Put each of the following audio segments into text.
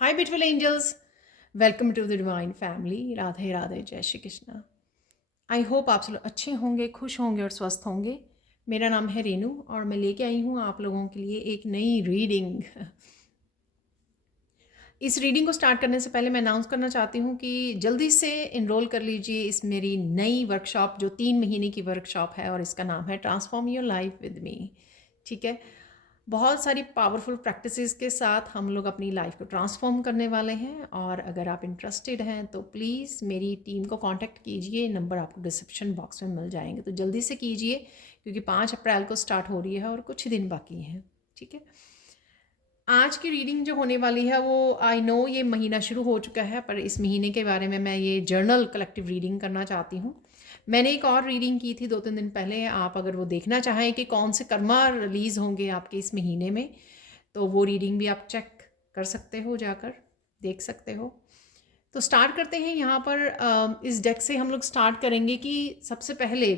Hi beautiful angels, welcome to the divine family. Radhe Radhe, जय Shri Krishna. I hope आप सब अच्छे होंगे, खुश होंगे और स्वस्थ होंगे। मेरा नाम है रेनू और मैं लेके आई हूँ आप लोगों के लिए एक नई रीडिंग। इस रीडिंग को स्टार्ट करने से पहले मैं अनाउंस करना चाहती हूँ कि जल्दी से इनरोल कर लीजिए इस मेरी नई वर्कशॉप जो 3 महीने की वर्कशॉप है और इसका नाम है transform your life with me. ठीक है, बहुत सारी पावरफुल प्रैक्टिसेस के साथ हम लोग अपनी लाइफ को ट्रांसफॉर्म करने वाले हैं। और अगर आप इंटरेस्टेड हैं तो प्लीज़ मेरी टीम को कांटेक्ट कीजिए, नंबर आपको डिस्क्रिप्शन बॉक्स में मिल जाएंगे। तो जल्दी से कीजिए क्योंकि 5 अप्रैल को स्टार्ट हो रही है और कुछ दिन बाकी हैं। ठीक है, आज की रीडिंग जो होने वाली है वो आई नो ये महीना शुरू हो चुका है, पर इस महीने के बारे में मैं ये जर्नल कलेक्टिव रीडिंग करना चाहती हूँ। मैंने एक और रीडिंग की थी 2-3 दिन पहले। आप अगर वो देखना चाहें कि कौन से कर्मा रिलीज़ होंगे आपके इस महीने में, तो वो रीडिंग भी आप चेक कर सकते हो, जाकर देख सकते हो। तो स्टार्ट करते हैं यहाँ पर। इस डेक से हम लोग स्टार्ट करेंगे कि सबसे पहले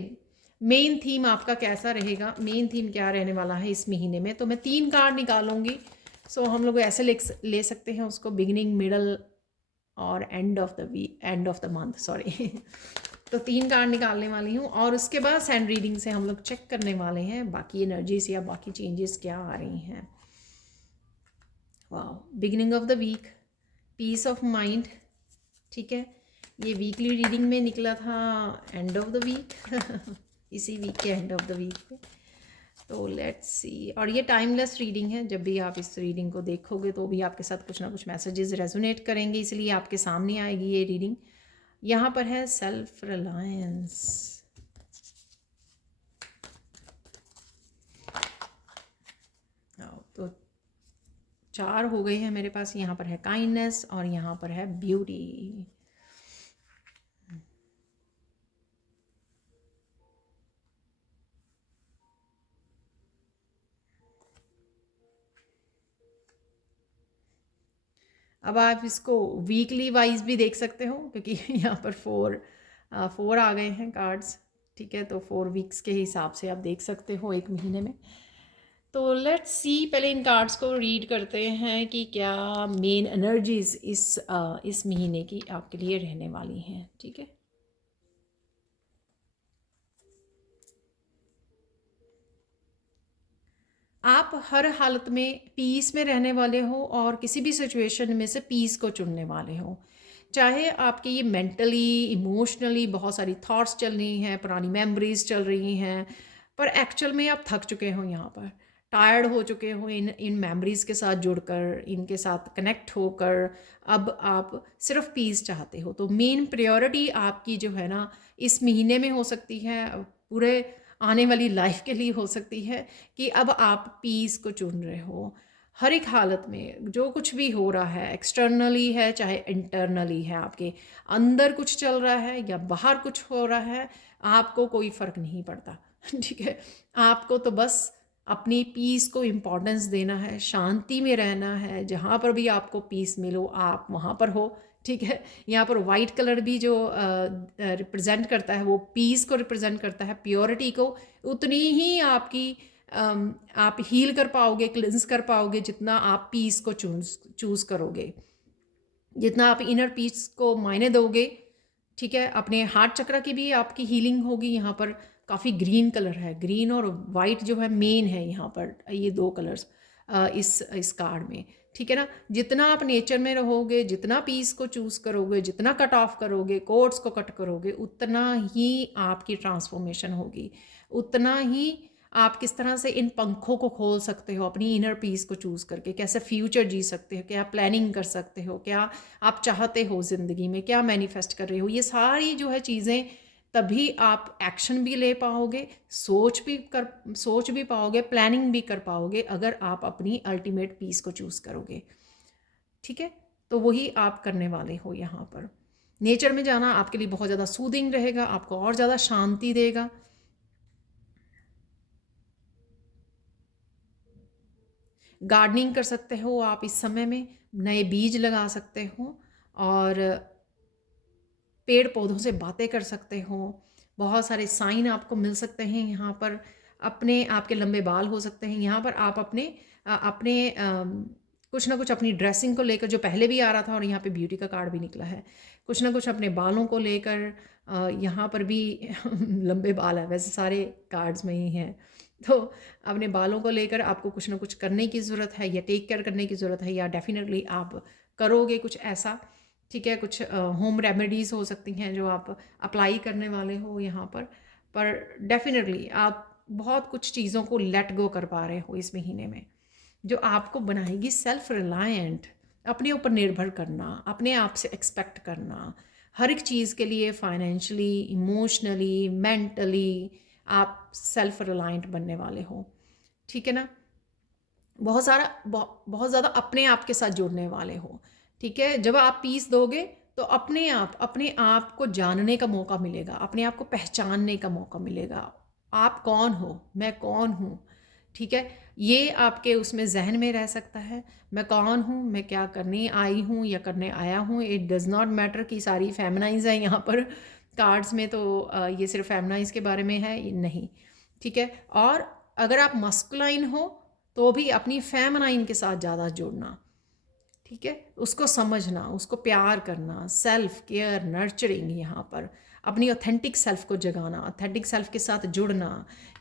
मेन थीम आपका कैसा रहेगा, मेन थीम क्या रहने वाला है इस महीने में। तो मैं 3 कार्ड निकालूंगी। सो हम लोग ऐसे ले सकते हैं उसको, बिगिनिंग, मिडल और and of the month, sorry. तो 3 कार्ड निकालने वाली हूँ और उसके बाद सैंड रीडिंग से हम लोग चेक करने वाले हैं बाकी एनर्जीज या बाकी चेंजेस क्या आ रही हैं। वाह, beginning of the week, peace of mind. ठीक है, ये वीकली रीडिंग में निकला था एंड ऑफ द वीक। इसी वीक के एंड ऑफ द वीक पे। तो लेट्स सी, और ये टाइमलेस रीडिंग है। जब भी आप इस रीडिंग को देखोगे तो भी आपके साथ कुछ ना कुछ मैसेजेस रेजोनेट करेंगे, इसलिए आपके सामने आएगी ये रीडिंग। यहाँ पर है सेल्फ रिलायंस। तो 4 हो गए हैं मेरे पास। यहाँ पर है काइंडनेस और यहाँ पर है ब्यूटी। अब आप इसको वीकली वाइज भी देख सकते हो क्योंकि यहाँ पर 4 आ गए हैं कार्ड्स। ठीक है, तो 4 वीक्स के हिसाब से आप देख सकते हो एक महीने में। तो लेट्स सी, पहले इन कार्ड्स को रीड करते हैं कि क्या मेन एनर्जीज इस महीने की आपके लिए रहने वाली हैं। ठीक है, आप हर हालत में पीस में रहने वाले हो और किसी भी सिचुएशन में से पीस को चुनने वाले हो। चाहे आपके ये मेंटली, इमोशनली बहुत सारी थॉट्स चल रही हैं, पुरानी मेमोरीज चल रही हैं, पर एक्चुअल में आप थक चुके हो, यहाँ पर टायर्ड हो चुके हो इन इन मेमोरीज के साथ जुड़कर, इनके साथ कनेक्ट होकर। अब आप सिर्फ पीस चाहते हो। तो मेन प्रायोरिटी आपकी जो है ना इस महीने में हो सकती है, पूरे आने वाली लाइफ के लिए हो सकती है, कि अब आप पीस को चुन रहे हो। हर एक हालत में जो कुछ भी हो रहा है, एक्सटर्नली है चाहे इंटरनली है, आपके अंदर कुछ चल रहा है या बाहर कुछ हो रहा है, आपको कोई फ़र्क नहीं पड़ता। ठीक है, आपको तो बस अपनी पीस को इम्पोर्टेंस देना है, शांति में रहना है। जहाँ पर भी आपको पीस मिलो आप वहाँ पर हो। ठीक है, यहाँ पर वाइट कलर भी जो रिप्रेजेंट करता है वो पीस को रिप्रेजेंट करता है, प्योरिटी को। उतनी ही आपकी आप हील कर पाओगे, क्लिंस कर पाओगे जितना आप पीस को चूज़ करोगे, जितना आप इनर पीस को मायने दोगे। ठीक है, अपने हार्ट चक्र की भी आपकी हीलिंग होगी। यहाँ पर काफ़ी ग्रीन कलर है, ग्रीन और वाइट जो है मेन है यहाँ पर, ये 2 कलर्स इस कार्ड में। ठीक है ना, जितना आप नेचर में रहोगे, जितना पीस को चूज़ करोगे, जितना कट ऑफ करोगे, कोड्स को कट करोगे, उतना ही आपकी ट्रांसफॉर्मेशन होगी। उतना ही आप किस तरह से इन पंखों को खोल सकते हो, अपनी इनर पीस को चूज़ करके कैसे फ्यूचर जी सकते हो, क्या प्लानिंग कर सकते हो, क्या आप चाहते हो ज़िंदगी में, क्या मैनिफेस्ट कर रहे हो। ये सारी जो है चीज़ें, तभी आप एक्शन भी ले पाओगे, सोच भी पाओगे, प्लानिंग भी कर पाओगे, अगर आप अपनी अल्टीमेट पीस को चूज़ करोगे। ठीक है, तो वही आप करने वाले हो। यहाँ पर नेचर में जाना आपके लिए बहुत ज़्यादा सूदिंग रहेगा, आपको और ज़्यादा शांति देगा। गार्डनिंग कर सकते हो आप इस समय में, नए बीज लगा सकते हो और पेड़ पौधों से बातें कर सकते हो। बहुत सारे साइन आपको मिल सकते हैं यहाँ पर। अपने आपके लंबे बाल हो सकते हैं यहाँ पर। आप अपने कुछ ना कुछ अपनी ड्रेसिंग को लेकर, जो पहले भी आ रहा था और यहाँ पे ब्यूटी का कार्ड भी निकला है, कुछ ना कुछ अपने बालों को लेकर, यहाँ पर भी लंबे बाल है, वैसे सारे कार्ड्स में ही हैं, तो अपने बालों को लेकर आपको कुछ ना कुछ करने की ज़रूरत है या टेक केयर करने की ज़रूरत है, या डेफिनेटली आप करोगे कुछ ऐसा, ठीक है। कुछ होम रेमेडीज़ हो सकती हैं जो आप अप्लाई करने वाले हो यहाँ पर डेफिनेटली आप बहुत कुछ चीज़ों को लेट गो कर पा रहे हो इस महीने में, जो आपको बनाएगी सेल्फ रिलायंट, अपने ऊपर निर्भर करना, अपने आप से एक्सपेक्ट करना हर एक चीज़ के लिए, फाइनेंशियली, इमोशनली, मेंटली आप सेल्फ रिलायंट बनने वाले हो, ठीक है ना। बहुत ज़्यादा अपने आप के साथ जुड़ने वाले हो, ठीक है। जब आप पीस दोगे तो अपने आप को जानने का मौका मिलेगा, अपने आप को पहचानने का मौका मिलेगा। आप कौन हो, मैं कौन हूँ, ठीक है। ये आपके उसमें जहन में रह सकता है, मैं कौन हूँ, मैं क्या करने आई हूँ या करने आया हूँ। इट डज़ नॉट मैटर कि सारी फेमिनाइज हैं यहाँ पर कार्ड्स में, तो ये सिर्फ फेमिनाइज के बारे में है, ये नहीं, ठीक है। और अगर आप मस्कुलाइन हो तो भी अपनी फेमिनाइन के साथ ज़्यादा जुड़ना, ठीक है। उसको समझना, उसको प्यार करना, सेल्फ केयर, नर्चरिंग, यहाँ पर अपनी ऑथेंटिक सेल्फ को जगाना, ऑथेंटिक सेल्फ के साथ जुड़ना,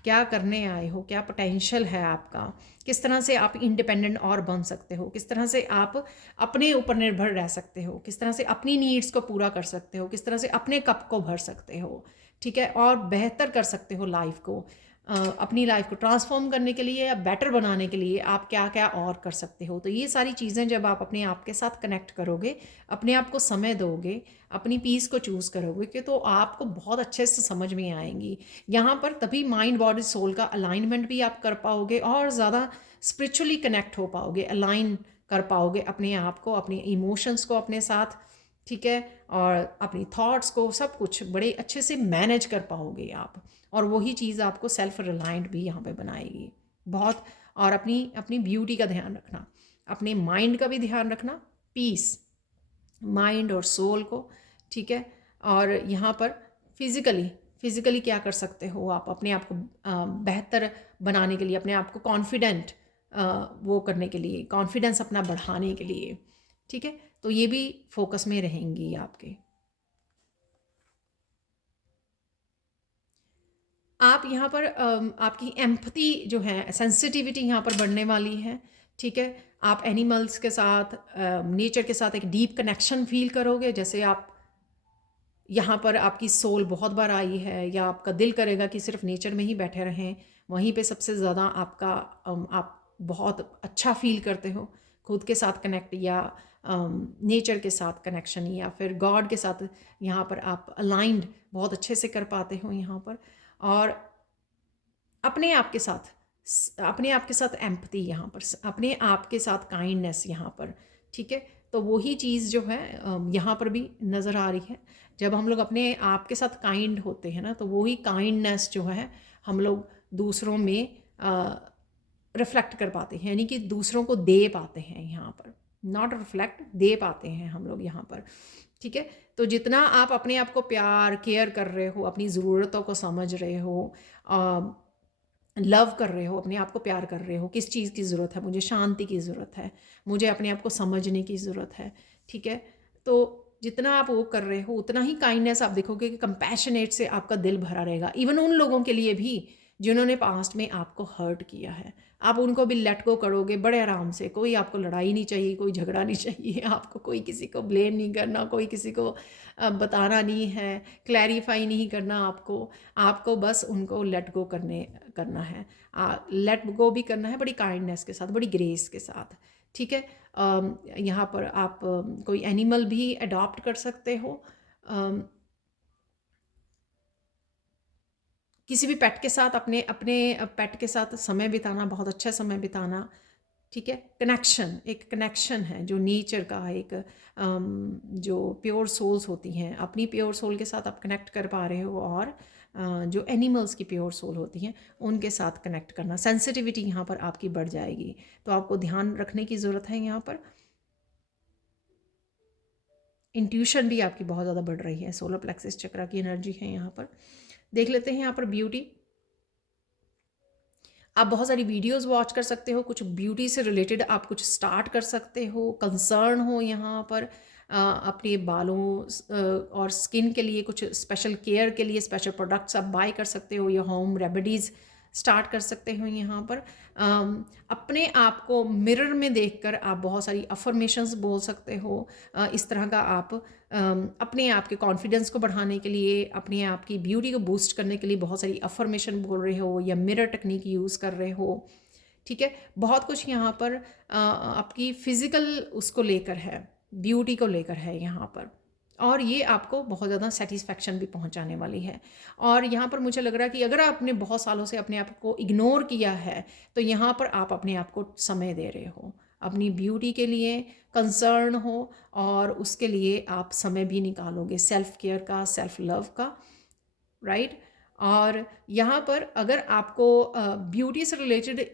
क्या करने आए हो, क्या पोटेंशियल है आपका, किस तरह से आप इंडिपेंडेंट और बन सकते हो, किस तरह से आप अपने ऊपर निर्भर रह सकते हो, किस तरह से अपनी नीड्स को पूरा कर सकते हो, किस तरह से अपने कप को भर सकते हो, ठीक है। और बेहतर कर सकते हो लाइफ को, अपनी लाइफ को ट्रांसफॉर्म करने के लिए या बेटर बनाने के लिए आप क्या क्या और कर सकते हो। तो ये सारी चीज़ें जब आप अपने आप के साथ कनेक्ट करोगे, अपने आप को समय दोगे, अपनी पीस को चूज़ करोगे, कि तो आपको बहुत अच्छे से समझ में आएंगी यहाँ पर। तभी माइंड बॉडी सोल का अलाइनमेंट भी आप कर पाओगे और ज़्यादा स्पिरिचुअली कनेक्ट हो पाओगे, अलाइन कर पाओगे अपने आप को, अपने इमोशंस को अपने साथ, ठीक है। और अपनी थॉट्स को, सब कुछ बड़े अच्छे से मैनेज कर पाओगे आप, और वही चीज़ आपको सेल्फ रिलायंट भी यहाँ पे बनाएगी बहुत। और अपनी अपनी ब्यूटी का ध्यान रखना, अपने माइंड का भी ध्यान रखना, पीस माइंड और सोल को, ठीक है। और यहाँ पर फिज़िकली क्या कर सकते हो आप अपने आप को बेहतर बनाने के लिए, अपने आप को कॉन्फिडेंट वो करने के लिए, कॉन्फिडेंस अपना बढ़ाने के लिए, ठीक है। तो ये भी फोकस में रहेंगी आपके। आप यहाँ पर आपकी एम्पैथी जो है, सेंसिटिविटी यहाँ पर बढ़ने वाली है, ठीक है। आप एनिमल्स के साथ, नेचर के साथ एक डीप कनेक्शन फील करोगे। जैसे आप यहाँ पर आपकी सोल बहुत बार आई है, या आपका दिल करेगा कि सिर्फ नेचर में ही बैठे रहें, वहीं पे सबसे ज़्यादा आपका आप बहुत अच्छा फील करते हो खुद के साथ कनेक्ट, या नेचर के साथ कनेक्शन, या फिर गॉड के साथ यहाँ पर आप अलाइंड बहुत अच्छे से कर पाते हो यहाँ पर। और अपने आप के साथ अपने आप के साथ एम्पैथी यहाँ पर, अपने आप के साथ काइंडनेस यहाँ पर, ठीक है। तो वही चीज़ जो है यहाँ पर भी नज़र आ रही है। जब हम लोग अपने आप के साथ काइंड होते हैं ना, तो वही काइंडनेस जो है हम लोग दूसरों में रिफ्लेक्ट कर पाते हैं, यानी कि दूसरों को दे पाते हैं यहाँ पर, नॉट रिफ्लेक्ट, दे पाते हैं हम लोग यहाँ पर, ठीक है। तो जितना आप अपने आप को प्यार केयर कर रहे हो, अपनी ज़रूरतों को समझ रहे हो, लव कर रहे हो, अपने आप को प्यार कर रहे हो, किस चीज़ की ज़रूरत है, मुझे शांति की ज़रूरत है, मुझे अपने आप को समझने की ज़रूरत है, ठीक है। तो जितना आप वो कर रहे हो, उतना ही काइंडनेस आप देखोगे कि कंपैशनेट से आपका दिल भरा रहेगा, इवन उन लोगों के लिए भी जिन्होंने पास्ट में आपको हर्ट किया है। आप उनको भी लेट गो करोगे बड़े आराम से। कोई आपको लड़ाई नहीं चाहिए, कोई झगड़ा नहीं चाहिए आपको, कोई किसी को ब्लेम नहीं करना, कोई किसी को बताना नहीं है, क्लैरिफाई नहीं करना आपको। आपको बस उनको लेट गो करना है, लेट गो भी करना है बड़ी काइंडनेस के साथ, बड़ी ग्रेस के साथ, ठीक है। यहाँ पर आप कोई एनिमल भी अडॉप्ट कर सकते हो, किसी भी पेट के साथ, अपने अपने पेट के साथ समय बिताना, बहुत अच्छा समय बिताना, ठीक है। कनेक्शन, एक कनेक्शन है जो नेचर का, एक जो प्योर सोल्स होती हैं, अपनी प्योर सोल के साथ आप कनेक्ट कर पा रहे हो, और जो एनिमल्स की प्योर सोल होती हैं उनके साथ कनेक्ट करना, सेंसिटिविटी यहाँ पर आपकी बढ़ जाएगी। तो आपको ध्यान रखने की ज़रूरत है यहाँ पर। इंट्यूशन भी आपकी बहुत ज़्यादा बढ़ रही है, सोलर प्लेक्सिस चक्रा की एनर्जी है यहाँ पर। देख लेते हैं यहाँ पर ब्यूटी। आप बहुत सारी वीडियोस वॉच कर सकते हो, कुछ ब्यूटी से रिलेटेड आप कुछ स्टार्ट कर सकते हो, कंसर्न हो यहाँ पर अपने बालों और स्किन के लिए कुछ स्पेशल केयर के लिए स्पेशल प्रोडक्ट्स आप बाय कर सकते हो या होम रेमेडीज़ स्टार्ट कर सकते हो यहाँ पर। अपने आप को मिरर में देखकर आप बहुत सारी अफर्मेशंस बोल सकते हो। इस तरह का आप अपने आप के कॉन्फिडेंस को बढ़ाने के लिए, अपने आप की ब्यूटी को बूस्ट करने के लिए बहुत सारी अफर्मेशन बोल रहे हो या मिरर टेक्निक यूज़ कर रहे हो। ठीक है, बहुत कुछ यहाँ पर आपकी फ़िज़िकल उसको लेकर है, ब्यूटी को लेकर है यहाँ पर, और ये आपको बहुत ज़्यादा सेटिस्फेक्शन भी पहुँचाने वाली है। और यहाँ पर मुझे लग रहा है कि अगर आपने बहुत सालों से अपने आप को इग्नोर किया है, तो यहाँ पर आप अपने आप को समय दे रहे हो, अपनी ब्यूटी के लिए कंसर्न हो, और उसके लिए आप समय भी निकालोगे सेल्फ केयर का, सेल्फ लव का, राइट। और यहाँ पर अगर आपको ब्यूटी से रिलेटेड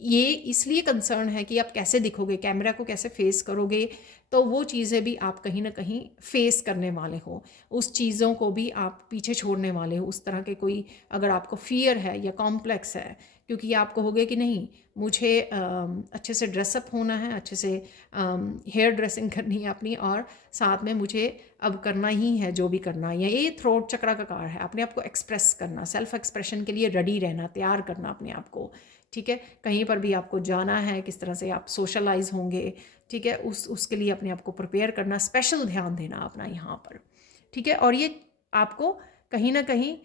ये इसलिए कंसर्न है कि आप कैसे दिखोगे, कैमरा को कैसे फेस करोगे, तो वो चीज़ें भी आप कहीं ना कहीं फेस करने वाले हो, उस चीज़ों को भी आप पीछे छोड़ने वाले हो। उस तरह के कोई अगर आपको फियर है या कॉम्प्लेक्स है, क्योंकि आप कहोगे कि नहीं, मुझे अच्छे से ड्रेसअप होना है, अच्छे से हेयर ड्रेसिंग करनी है अपनी, और साथ में मुझे अब करना ही है जो भी करना है। ये थ्रोट चक्रा का कार्य है, अपने आप को एक्सप्रेस करना, सेल्फ एक्सप्रेशन के लिए रेडी रहना, तैयार करना अपने आप को। ठीक है, कहीं पर भी आपको जाना है, किस तरह से आप सोशलाइज होंगे, ठीक है, उसके लिए अपने आप को प्रिपेयर करना, स्पेशल ध्यान देना अपना यहाँ पर। ठीक है, और ये आपको कहीं ना कहीं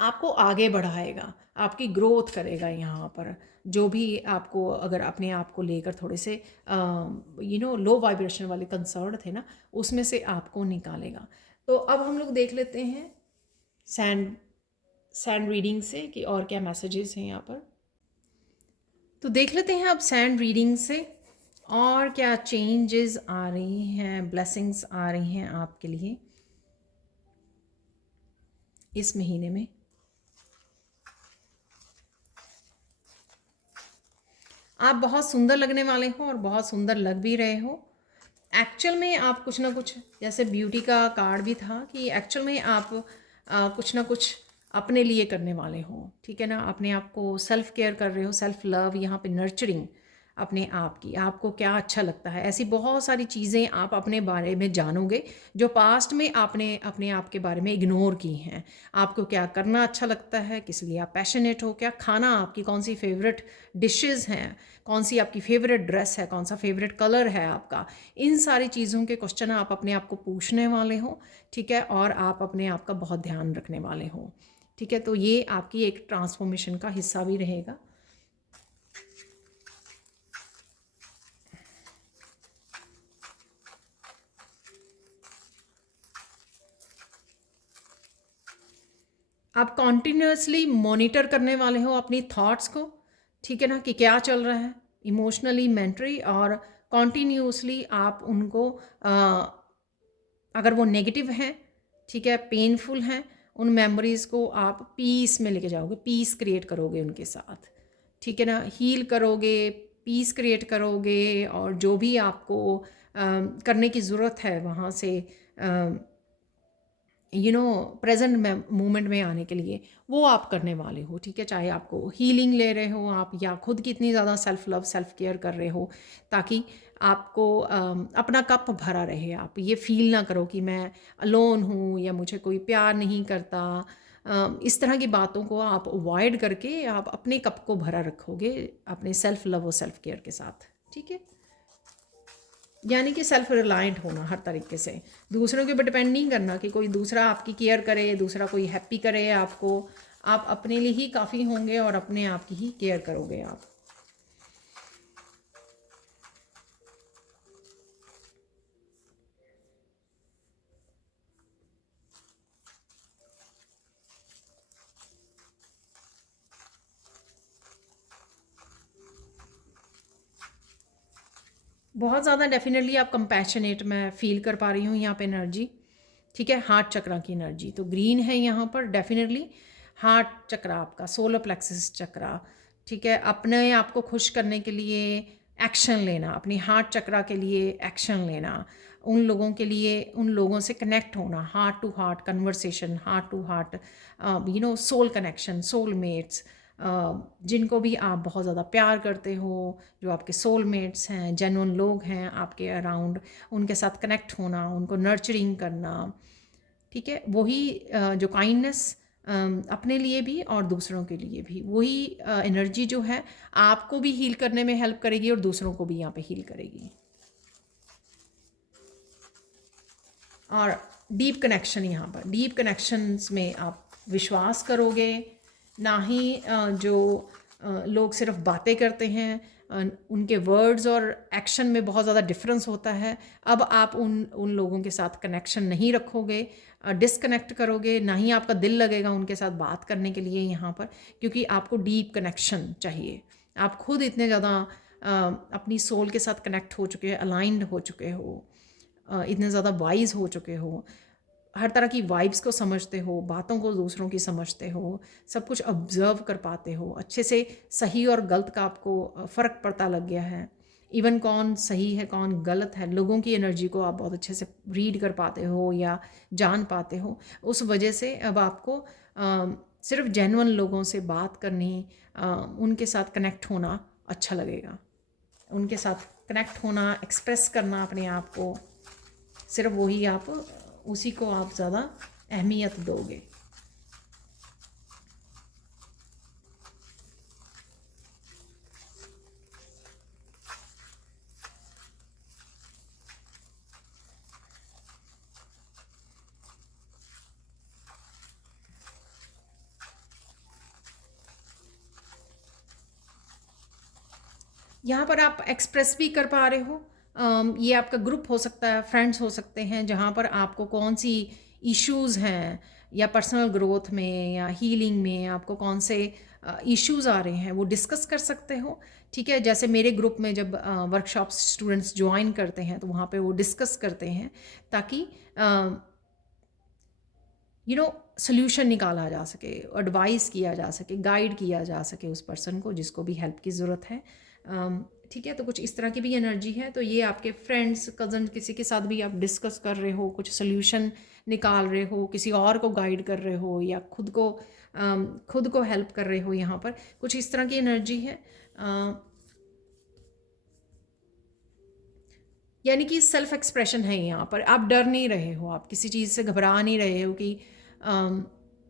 आपको आगे बढ़ाएगा, आपकी ग्रोथ करेगा यहाँ पर। जो भी आपको अगर अपने आप को लेकर थोड़े से लो वाइब्रेशन वाले कंसर्न थे ना, उसमें से आपको निकालेगा। तो अब हम लोग देख लेते हैं सैंड रीडिंग से कि और क्या मैसेजेस हैं यहाँ पर। तो देख लेते हैं अब सैंड रीडिंग से और क्या चेंजेस आ रही हैं, ब्लेसिंग्स आ रही हैं आपके लिए इस महीने में। आप बहुत सुंदर लगने वाले हो और बहुत सुंदर लग भी रहे हो। एक्चुअल में आप कुछ ना कुछ, जैसे ब्यूटी का कार्ड भी था, कि एक्चुअल में आप कुछ ना कुछ अपने लिए करने वाले हो। ठीक है ना, अपने आप को सेल्फ केयर कर रहे हो, सेल्फ लव, यहाँ पे नर्चरिंग अपने आप की, आपको क्या अच्छा लगता है, ऐसी बहुत सारी चीज़ें आप अपने बारे में जानोगे जो पास्ट में आपने अपने आप के बारे में इग्नोर की हैं। आपको क्या करना अच्छा लगता है, किस लिए आप पैशनेट हो, क्या खाना, आपकी कौन सी फेवरेट डिशेस हैं, कौन सी आपकी फेवरेट ड्रेस है, कौन सा फेवरेट कलर है आपका, इन सारी चीज़ों के क्वेश्चन आप अपने आप को पूछने वाले हो। ठीक है, और आप अपने आप का बहुत ध्यान रखने वाले हो। ठीक है, तो ये आपकी एक ट्रांसफॉर्मेशन का हिस्सा भी रहेगा। आप कॉन्टिन्यूसली मॉनिटर करने वाले हो अपनी थॉट्स को। ठीक है ना, कि क्या चल रहा है इमोशनली, मेंटली, और कॉन्टिन्यूसली आप उनको अगर वो नेगेटिव हैं, ठीक है, पेनफुल हैं, उन मेमोरीज़ को आप पीस में लेके जाओगे, पीस क्रिएट करोगे उनके साथ। ठीक है ना, हील करोगे, पीस क्रिएट करोगे, और जो भी आपको करने की ज़रूरत है वहाँ से प्रेजेंट में मोमेंट में आने के लिए, वो आप करने वाले हो। ठीक है, चाहे आपको हीलिंग ले रहे हो आप, या खुद की इतनी ज़्यादा सेल्फ लव, सेल्फ केयर कर रहे हो, ताकि आपको अपना कप भरा रहे, आप ये फील ना करो कि मैं अलोन हूँ या मुझे कोई प्यार नहीं करता। इस तरह की बातों को आप अवॉइड करके आप अपने कप को भरा रखोगे अपने सेल्फ लव और सेल्फ केयर के साथ। ठीक है, यानी कि सेल्फ रिलायंट होना, हर तरीके से दूसरों के ऊपर डिपेंड नहीं करना कि कोई दूसरा आपकी केयर करे, दूसरा कोई हैप्पी करे आपको। आप अपने लिए ही काफ़ी होंगे और अपने आप की ही केयर करोगे आप। बहुत ज़्यादा डेफिनेटली आप कंपैशनेट, मैं फील कर पा रही हूँ यहाँ पे एनर्जी। ठीक है, हार्ट चक्रा की एनर्जी तो ग्रीन है यहाँ पर डेफिनेटली। हार्ट चक्रा आपका, सोलर प्लेक्सिस चक्रा। ठीक है, अपने आप को खुश करने के लिए एक्शन लेना, अपनी हार्ट चक्रा के लिए एक्शन लेना, उन लोगों के लिए, उन लोगों से कनेक्ट होना, heart to heart conversation, heart to heart soul connection, soulmates, जिनको भी आप बहुत ज़्यादा प्यार करते हो, जो आपके सोलमेट्स हैं, जेन्युइन लोग हैं आपके अराउंड, उनके साथ कनेक्ट होना, उनको नर्चरिंग करना, ठीक है। वही जो काइंडनेस अपने लिए भी और दूसरों के लिए भी, वही एनर्जी जो है आपको भी हील करने में हेल्प करेगी और दूसरों को भी यहाँ पे हील करेगी। और डीप कनेक्शन, यहाँ पर डीप कनेक्शंस में आप विश्वास करोगे, ना ही जो लोग सिर्फ बातें करते हैं, उनके वर्ड्स और एक्शन में बहुत ज़्यादा डिफरेंस होता है। अब आप उन लोगों के साथ कनेक्शन नहीं रखोगे, डिसकनेक्ट करोगे, ना ही आपका दिल लगेगा उनके साथ बात करने के लिए यहाँ पर, क्योंकि आपको डीप कनेक्शन चाहिए। आप खुद इतने ज़्यादा अपनी सोल के साथ कनेक्ट हो चुके हैं, अलाइंड हो चुके हो, इतने ज़्यादा वाइज हो चुके हो, हर तरह की वाइब्स को समझते हो, बातों को दूसरों की समझते हो, सब कुछ ऑब्जर्व कर पाते हो अच्छे से। सही और गलत का आपको फ़र्क पता लग गया है, इवन कौन सही है कौन गलत है, लोगों की एनर्जी को आप बहुत अच्छे से रीड कर पाते हो या जान पाते हो। उस वजह से अब आपको सिर्फ जेन्युइन लोगों से बात करनी, उनके साथ कनेक्ट होना अच्छा लगेगा, उनके साथ कनेक्ट होना, एक्सप्रेस करना अपने आप को, सिर्फ वही आप, उसी को आप ज़्यादा अहमियत दोगे। यहाँ पर आप एक्सप्रेस भी कर पा रहे हो। ये आपका ग्रुप हो सकता है, फ्रेंड्स हो सकते हैं, जहाँ पर आपको कौन सी इश्यूज़ हैं या पर्सनल ग्रोथ में या हीलिंग में आपको कौन से इश्यूज़ आ रहे हैं वो डिस्कस कर सकते हो, ठीक है। जैसे मेरे ग्रुप में जब वर्कशॉप स्टूडेंट्स ज्वाइन करते हैं तो वहाँ पे वो डिस्कस करते हैं, ताकि सोल्यूशन निकाला जा सके, एडवाइस किया जा सके, गाइड किया जा सके उस पर्सन को जिसको भी हेल्प की ज़रूरत है, ठीक है। तो कुछ इस तरह की भी एनर्जी है। तो ये आपके फ्रेंड्स, कज़न, किसी के साथ भी आप डिस्कस कर रहे हो, कुछ सोल्यूशन निकाल रहे हो, किसी और को गाइड कर रहे हो, या खुद को हेल्प कर रहे हो, यहाँ पर कुछ इस तरह की एनर्जी है। यानी कि सेल्फ एक्सप्रेशन है यहाँ पर। आप डर नहीं रहे हो, आप किसी चीज़ से घबरा नहीं रहे हो कि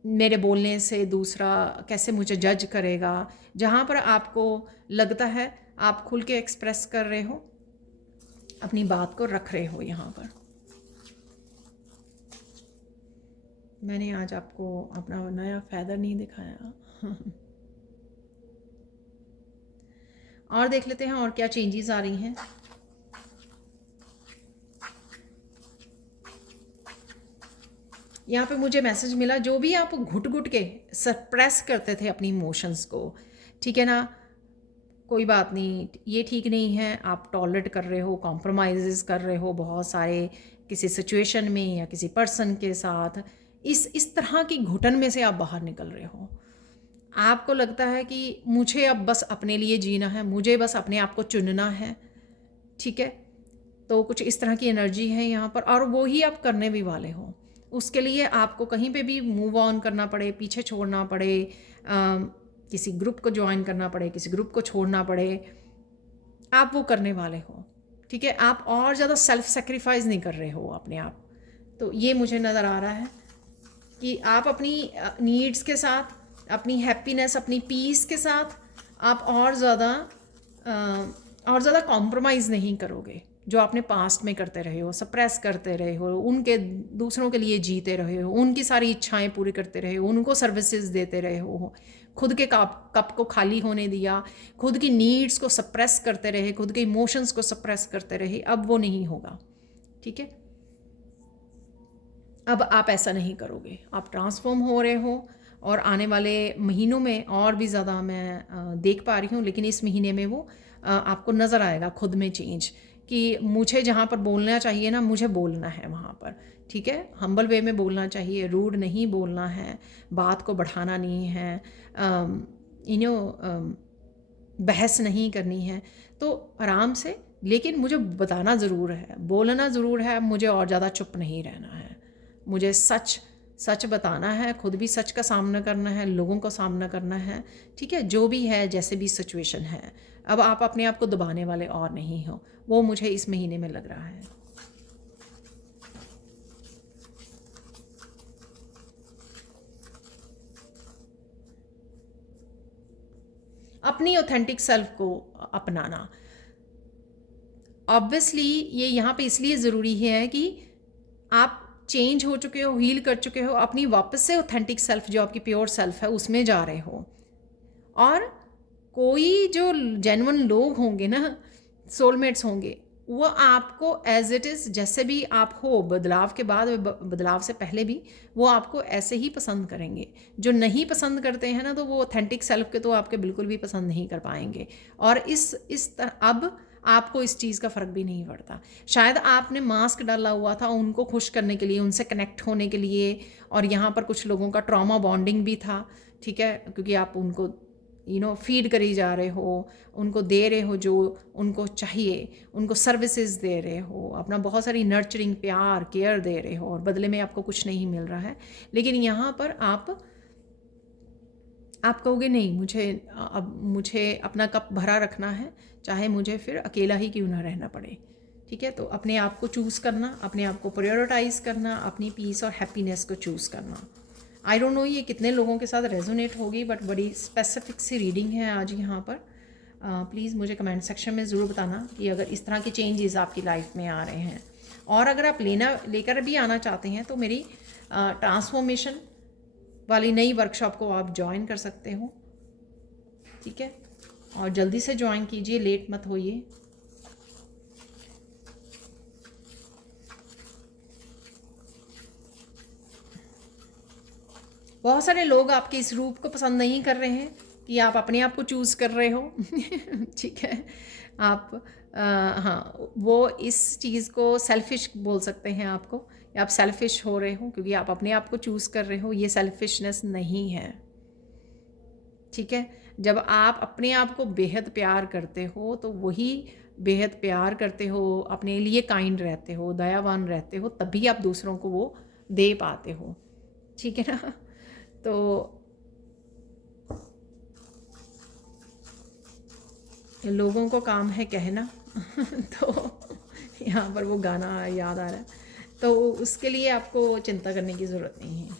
मेरे बोलने से दूसरा कैसे मुझे जज करेगा। जहाँ पर आपको लगता है आप खुल के एक्सप्रेस कर रहे हो, अपनी बात को रख रहे हो यहाँ पर। मैंने आज आपको अपना नया फैदर नहीं दिखाया। और देख लेते हैं और क्या चेंजेस आ रही हैं। यहाँ पे मुझे मैसेज मिला, जो भी आप घुट घुट के सप्रेस करते थे अपनी इमोशंस को, ठीक है ना, कोई बात नहीं, ये ठीक नहीं है, आप टॉलरेट कर रहे हो, कॉम्प्रोमाइज़ कर रहे हो बहुत सारे, किसी सिचुएशन में या किसी पर्सन के साथ, इस तरह की घुटन में से आप बाहर निकल रहे हो। आपको लगता है कि मुझे अब बस अपने लिए जीना है, मुझे बस अपने आप को चुनना है, ठीक है। तो कुछ इस तरह की एनर्जी है यहाँ पर, और वो ही आप करने भी वाले हो। उसके लिए आपको कहीं पे भी मूव ऑन करना पड़े, पीछे छोड़ना पड़े, किसी ग्रुप को ज्वाइन करना पड़े, किसी ग्रुप को छोड़ना पड़े, आप वो करने वाले हो, ठीक है। आप और ज़्यादा सेल्फ सेक्रीफाइस नहीं कर रहे हो अपने आप। तो ये मुझे नज़र आ रहा है कि आप अपनी नीड्स के साथ, अपनी हैप्पीनेस, अपनी पीस के साथ आप और ज़्यादा कॉम्प्रोमाइज़ नहीं करोगे। जो आपने पास्ट में करते रहे हो, सप्रेस करते रहे हो, उनके दूसरों के लिए जीते रहे हो, उनकी सारी इच्छाएं पूरी करते रहे हो, उनको सर्विसेज देते रहे हो, खुद के कप को खाली होने दिया, खुद की नीड्स को सप्रेस करते रहे, खुद के इमोशंस को सप्रेस करते रहे, अब वो नहीं होगा, ठीक है। अब आप ऐसा नहीं करोगे, आप ट्रांसफॉर्म हो रहे हो, और आने वाले महीनों में और भी ज़्यादा मैं देख पा रही हूँ, लेकिन इस महीने में वो आपको नज़र आएगा खुद में चेंज, कि मुझे जहाँ पर बोलना चाहिए ना, मुझे बोलना है वहाँ पर, ठीक है। हम्बल वे में बोलना चाहिए, रूड नहीं बोलना है, बात को बढ़ाना नहीं है, बहस नहीं करनी है। तो आराम से लेकिन मुझे बताना ज़रूर है, बोलना ज़रूर है, मुझे और ज़्यादा चुप नहीं रहना है। मुझे सच सच बताना है, खुद भी सच का सामना करना है, लोगों को सामना करना है, ठीक है? जो भी है, जैसे भी सिचुएशन है। अब आप अपने आप को दबाने वाले और नहीं हो, वो मुझे इस महीने में लग रहा है। अपनी ऑथेंटिक सेल्फ को अपनाना, ऑब्वियसली ये यहाँ पे इसलिए ज़रूरी है कि आप चेंज हो चुके हो, हील कर चुके हो, अपनी वापस से ऑथेंटिक सेल्फ जो आपकी प्योर सेल्फ है उसमें जा रहे हो। और कोई जो जेन्युइन लोग होंगे ना, सोलमेट्स होंगे, वो आपको एज इट इज़ जैसे भी आप हो, बदलाव के बाद बदलाव से पहले भी वो आपको ऐसे ही पसंद करेंगे। जो नहीं पसंद करते हैं ना, तो वो ऑथेंटिक सेल्फ के तो आपके बिल्कुल भी पसंद नहीं कर पाएंगे। और इस तरह अब आपको इस चीज़ का फ़र्क भी नहीं पड़ता। शायद आपने मास्क डाला हुआ था उनको खुश करने के लिए, उनसे कनेक्ट होने के लिए, और यहाँ पर कुछ लोगों का ट्रॉमा बॉन्डिंग भी था, ठीक है? क्योंकि आप उनको फीड करी जा रहे हो, उनको दे रहे हो जो उनको चाहिए, उनको सर्विसेज दे रहे हो, अपना बहुत सारी नर्चरिंग, प्यार, केयर दे रहे हो, और बदले में आपको कुछ नहीं मिल रहा है। लेकिन यहाँ पर आप कहोगे नहीं, मुझे अपना कप भरा रखना है, चाहे मुझे फिर अकेला ही क्यों ना रहना पड़े, ठीक है? तो अपने आप को चूज़ करना, अपने आप को प्रायोरिटाइज़ करना, अपनी पीस और हैप्पीनेस को चूज़ करना। आई डोंट नो ये कितने लोगों के साथ रेजोनेट होगी, बट बड़ी स्पेसिफिक सी रीडिंग है आज यहाँ पर। प्लीज़ मुझे कमेंट सेक्शन में ज़रूर बताना कि अगर इस तरह के चेंजेस आपकी लाइफ में आ रहे हैं। और अगर आप लेकर भी आना चाहते हैं तो मेरी ट्रांसफॉर्मेशन वाली नई वर्कशॉप को आप ज्वाइन कर सकते हो, ठीक है? और जल्दी से ज्वाइन कीजिए, लेट मत होइए। बहुत सारे लोग आपके इस रूप को पसंद नहीं कर रहे हैं कि आप अपने आप को चूज़ कर रहे हो ठीक है? आप हाँ, वो इस चीज़ को सेल्फिश बोल सकते हैं आपको, या आप सेल्फिश हो रहे हो क्योंकि आप अपने आप को चूज़ कर रहे हो। ये सेल्फिशनेस नहीं है, ठीक है? जब आप अपने आप को बेहद प्यार करते हो तो वही बेहद प्यार करते हो, अपने लिए काइंड रहते हो, दयावान रहते हो, तभी आप दूसरों को वो दे पाते हो, ठीक है ना? तो लोगों को काम है कहना तो यहाँ पर वो गाना याद आ रहा है, तो उसके लिए आपको चिंता करने की ज़रूरत नहीं है।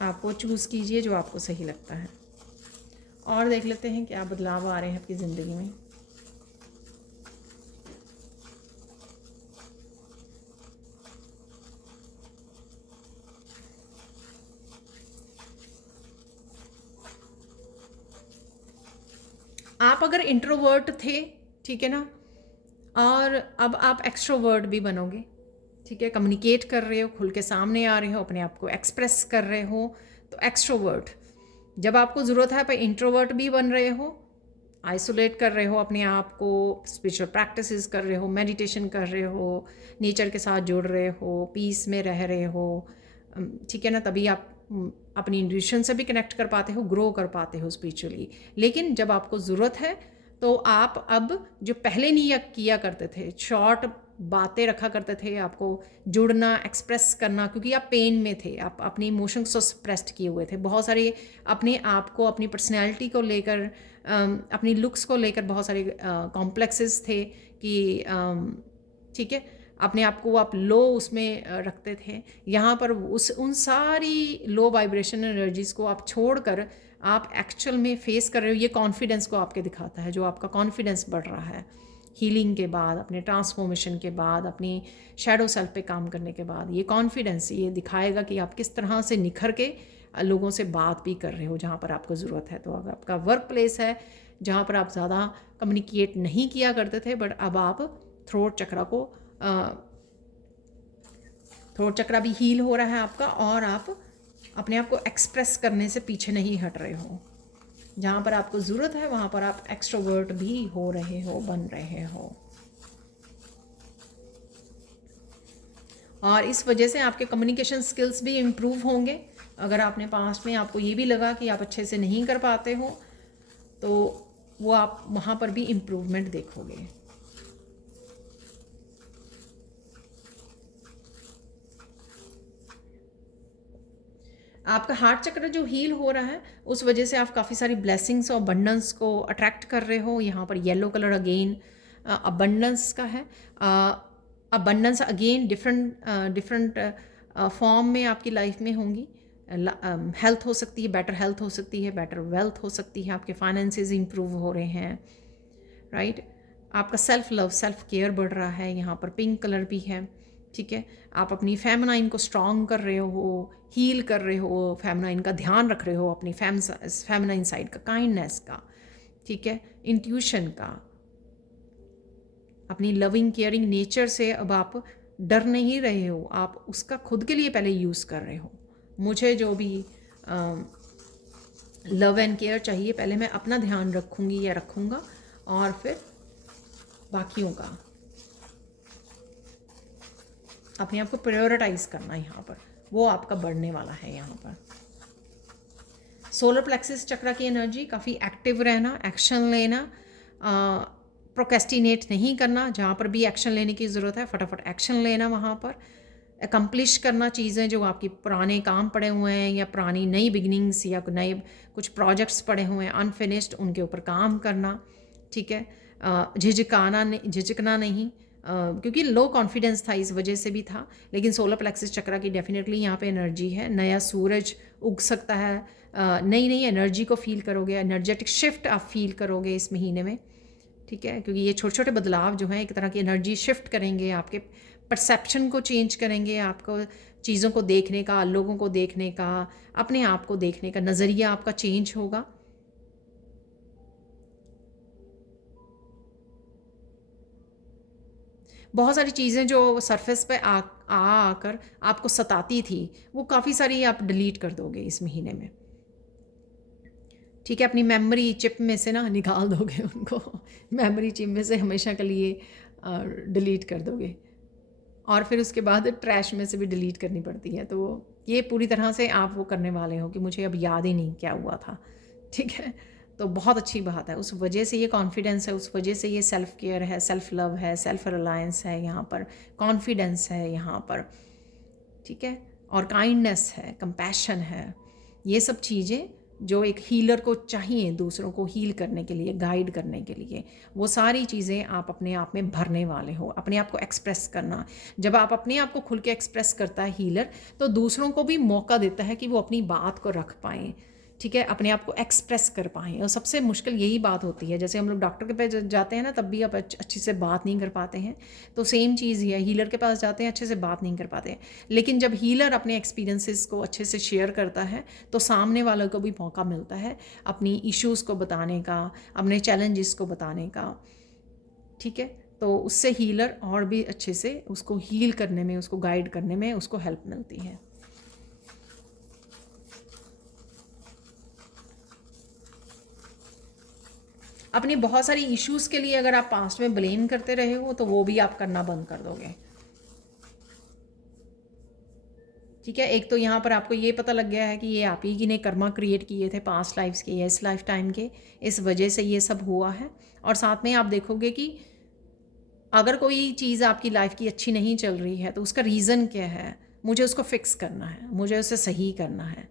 आप वो चूज़ कीजिए जो आपको सही लगता है। और देख लेते हैं क्या बदलाव आ रहे हैं आपकी ज़िंदगी में। आप अगर इंट्रोवर्ट थे, ठीक है ना, और अब आप एक्सट्रोवर्ट भी बनोगे, ठीक है? कम्युनिकेट कर रहे हो, खुल के सामने आ रहे हो, अपने आप को एक्सप्रेस कर रहे हो, तो एक्सट्रोवर्ट। जब आपको ज़रूरत है पर इंट्रोवर्ट भी बन रहे हो, आइसोलेट कर रहे हो अपने आप को, स्पिरिचुअल प्रैक्टिसेस कर रहे हो, मेडिटेशन कर रहे हो, नेचर के साथ जुड़ रहे हो, पीस में रह रहे हो, ठीक है ना? तभी आप अपनी इंट्यूशन से भी कनेक्ट कर पाते हो, ग्रो कर पाते हो स्पिरिचुअली। लेकिन जब आपको ज़रूरत है तो आप अब जो पहले नहीं किया करते थे, शॉर्ट बातें रखा करते थे, आपको जुड़ना, एक्सप्रेस करना, क्योंकि आप पेन में थे, आप अपनी इमोशंस को सप्रेस्ड किए हुए थे, बहुत सारे अपने आप को, अपनी पर्सनैलिटी को लेकर, अपनी लुक्स को लेकर बहुत सारे कॉम्प्लेक्सेस थे कि ठीक है, अपने आप को आप लो उसमें रखते थे। यहाँ पर उन सारी लो वाइब्रेशन एनर्जीज़ को आप छोड़कर आप एक्चुअल में फेस कर रहे हो। ये कॉन्फिडेंस को आपके दिखाता है, जो आपका कॉन्फिडेंस बढ़ रहा है हीलिंग के बाद, अपने ट्रांसफॉर्मेशन के बाद, अपनी शैडो सेल्फ पे काम करने के बाद। ये कॉन्फिडेंस ये दिखाएगा कि आप किस तरह से निखर के लोगों से बात भी कर रहे हो जहाँ पर आपको ज़रूरत है। तो अगर आपका वर्क प्लेस है जहाँ पर आप ज़्यादा कम्युनिकेट नहीं किया करते थे, बट अब आप थ्रोट चक्रा भी हील हो रहा है आपका, और आप अपने आप को एक्सप्रेस करने से पीछे नहीं हट रहे हो। जहाँ पर आपको ज़रूरत है वहाँ पर आप एक्सट्रोवर्ट भी हो रहे हो, बन रहे हो। और इस वजह से आपके कम्युनिकेशन स्किल्स भी इम्प्रूव होंगे। अगर आपने पास्ट में आपको ये भी लगा कि आप अच्छे से नहीं कर पाते हो, तो वो आप वहाँ पर भी इम्प्रूवमेंट देखोगे। आपका हार्ट चक्र जो हील हो रहा है उस वजह से आप काफ़ी सारी ब्लेसिंग्स और अबंडेंस को अट्रैक्ट कर रहे हो। यहाँ पर येलो कलर अगेन अबंडेंस का है। अबंडेंस अगेन डिफरेंट फॉर्म में आपकी लाइफ में होंगी। हेल्थ हो सकती है, बेटर हेल्थ हो सकती है, बेटर वेल्थ हो सकती है, आपके फाइनेंसेस इंप्रूव हो रहे हैं, राइट। आपका सेल्फ लव, सेल्फ केयर बढ़ रहा है। यहाँ पर पिंक कलर भी है, ठीक है। आप अपनी फेमिनाइन को स्ट्रॉन्ग कर रहे हो, हील कर रहे हो, फेमिनाइन का ध्यान रख रहे हो, अपनी फेमिनाइन साइड का, काइंडनेस का, ठीक है, इंट्यूशन का, अपनी लविंग केयरिंग नेचर से अब आप डर नहीं रहे हो, आप उसका खुद के लिए पहले यूज़ कर रहे हो। मुझे जो भी लव एंड केयर चाहिए पहले मैं अपना ध्यान रखूँगी या रखूँगा, और फिर बाकियों का अपने आप को प्रायोरिटाइज करना। यहाँ पर वो आपका बढ़ने वाला है। यहाँ पर सोलर प्लेक्सिस चक्र की एनर्जी काफ़ी एक्टिव रहना, एक्शन लेना, प्रोक्रेस्टिनेट नहीं करना। जहाँ पर भी एक्शन लेने की ज़रूरत है फटाफट एक्शन लेना, वहाँ पर अकम्प्लिश करना चीज़ें जो आपकी पुराने काम पड़े हुए हैं या पुरानी नई बिगनिंग्स या नए कुछ प्रोजेक्ट्स पड़े हुए हैं अनफिनिश्ड, उनके ऊपर काम करना, ठीक है। झिझकना नहीं, क्योंकि लो कॉन्फिडेंस था इस वजह से भी था, लेकिन सोलर प्लेक्सिस चक्र की डेफिनेटली यहाँ पे एनर्जी है। नया सूरज उग सकता है, नई नई एनर्जी को फील करोगे, एनर्जेटिक शिफ्ट आप फील करोगे इस महीने में, ठीक है। क्योंकि ये छोटे छोटे बदलाव जो हैं एक तरह की एनर्जी शिफ्ट करेंगे, आपके परसेप्शन को चेंज करेंगे, आपको चीज़ों को देखने का, लोगों को देखने का, अपने आप को देखने का नज़रिया आपका चेंज होगा। बहुत सारी चीज़ें जो सरफेस पे आकर आपको सताती थी वो काफ़ी सारी आप डिलीट कर दोगे इस महीने में, ठीक है। अपनी मेमोरी चिप में से ना निकाल दोगे उनको मेमोरी चिप में से हमेशा के लिए डिलीट कर दोगे, और फिर उसके बाद ट्रैश में से भी डिलीट करनी पड़ती है। तो ये पूरी तरह से आप वो करने वाले हो कि मुझे अब याद ही नहीं क्या हुआ था, ठीक है। तो बहुत अच्छी बात है, उस वजह से ये कॉन्फिडेंस है, उस वजह से ये सेल्फ केयर है, सेल्फ लव है, सेल्फ रिलायंस है, यहाँ पर कॉन्फिडेंस है यहाँ पर, ठीक है, और काइंडनेस है, कंपैशन है। ये सब चीज़ें जो एक हीलर को चाहिए दूसरों को हील करने के लिए, गाइड करने के लिए, वो सारी चीज़ें आप अपने आप में भरने वाले हो। अपने आप को एक्सप्रेस करना, जब आप अपने आप को खुल के एक्सप्रेस करता है हीलर, तो दूसरों को भी मौका देता है कि वो अपनी बात को रख पाएँ, ठीक है, अपने आप को एक्सप्रेस कर पाएँ। और सबसे मुश्किल यही बात होती है, जैसे हम लोग डॉक्टर के पास जाते हैं ना, तब भी आप अच्छे से बात नहीं कर पाते हैं, तो सेम चीज़ ही है, हीलर के पास जाते हैं अच्छे से बात नहीं कर पाते हैं, लेकिन जब हीलर अपने एक्सपीरियंसेस को अच्छे से शेयर करता है तो सामने वालों को भी मौका मिलता है अपनी इश्यूज़ को बताने का, अपने चैलेंजेस को बताने का, ठीक है। तो उससे हीलर और भी अच्छे से उसको हील करने में, उसको गाइड करने में उसको हेल्प मिलती है। अपनी बहुत सारी इश्यूज़ के लिए अगर आप पास्ट में ब्लेम करते रहे हो तो वो भी आप करना बंद कर दोगे, ठीक है। एक तो यहाँ पर आपको ये पता लग गया है कि ये आप ही ने कर्मा क्रिएट किए थे पास्ट लाइफ्स के या इस लाइफ टाइम के, इस वजह से ये सब हुआ है। और साथ में आप देखोगे कि अगर कोई चीज़ आपकी लाइफ की अच्छी नहीं चल रही है तो उसका रीज़न क्या है, मुझे उसको फिक्स करना है, मुझे उसे सही करना है,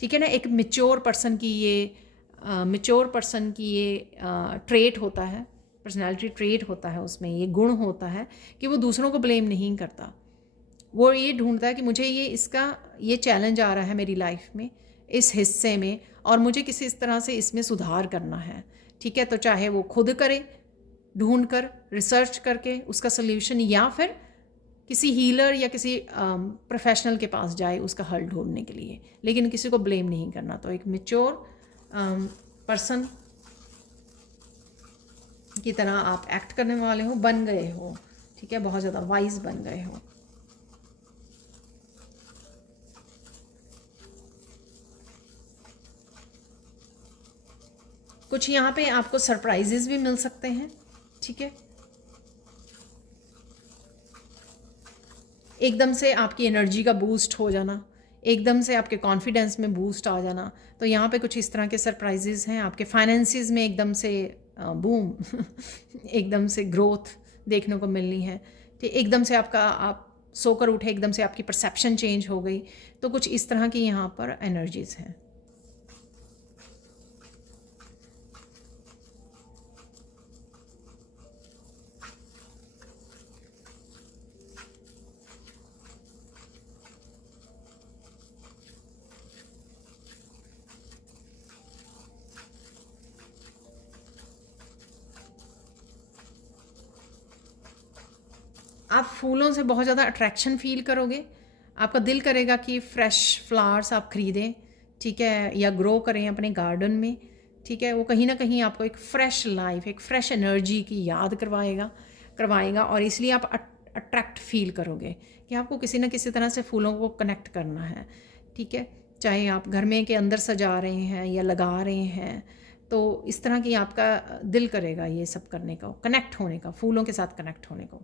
ठीक है ना। एक मेच्योर पर्सन की ये ट्रेट होता है, पर्सनालिटी ट्रेट होता है, उसमें ये गुण होता है कि वो दूसरों को ब्लेम नहीं करता। वो ये ढूंढता है कि मुझे ये चैलेंज आ रहा है मेरी लाइफ में, इस हिस्से में, और मुझे किसी इस तरह से इसमें सुधार करना है, ठीक है। तो चाहे वो खुद करे, ढूंढ कर, रिसर्च करके उसका सल्यूशन, या फिर किसी हीलर या किसी प्रोफेशनल के पास जाए उसका हल ढूंढने के लिए, लेकिन किसी को ब्लेम नहीं करना। तो एक मैच्योर पर्सन की तरह आप एक्ट करने वाले हो, बन गए हो, ठीक है, बहुत ज़्यादा वाइज बन गए हो। कुछ यहाँ पे आपको सरप्राइजेस भी मिल सकते हैं, ठीक है। एकदम से आपकी एनर्जी का बूस्ट हो जाना, एकदम से आपके कॉन्फिडेंस में बूस्ट आ जाना। तो यहाँ पे कुछ इस तरह के सरप्राइजेज़ हैं। आपके फाइनेंसिस में एकदम से बूम एकदम से ग्रोथ देखने को मिलनी है। ठीक, एकदम से आपका आप सोकर उठे, एकदम से आपकी परसेप्शन चेंज हो गई। तो कुछ इस तरह की यहाँ पर एनर्जीज़ हैं। आप फूलों से बहुत ज़्यादा अट्रैक्शन फ़ील करोगे। आपका दिल करेगा कि फ़्रेश फ्लावर्स आप ख़रीदें, ठीक है, या ग्रो करें अपने गार्डन में, ठीक है। वो कहीं ना कहीं आपको एक फ़्रेश लाइफ, एक फ़्रेश एनर्जी की याद करवाएगा और इसलिए आप अट्रैक्ट फ़ील करोगे कि आपको किसी न किसी तरह से फूलों को कनेक्ट करना है, ठीक है। चाहे आप घर में के अंदर सजा रहे हैं या लगा रहे हैं, तो इस तरह की आपका दिल करेगा ये सब करने का, कनेक्ट होने का, फूलों के साथ कनेक्ट होने को।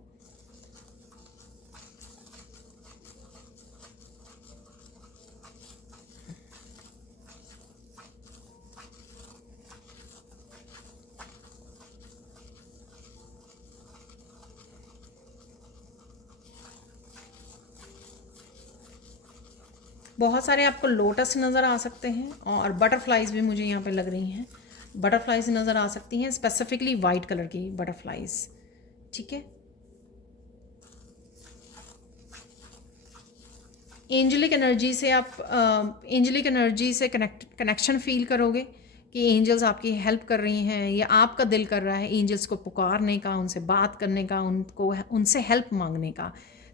बहुत सारे आपको लोटस नज़र आ सकते हैं और बटरफ्लाइज भी मुझे यहाँ पे लग रही हैं। बटरफ्लाइज नज़र आ सकती हैं, स्पेसिफिकली वाइट कलर की बटरफ्लाइज, ठीक है। एंजलिक एनर्जी से आप एंजलिक एनर्जी से कनेक्शन फील करोगे कि एंजल्स आपकी हेल्प कर रही हैं, या आपका दिल कर रहा है एंजल्स को पुकारने का, उनसे बात करने का, उनसे हेल्प मांगने का।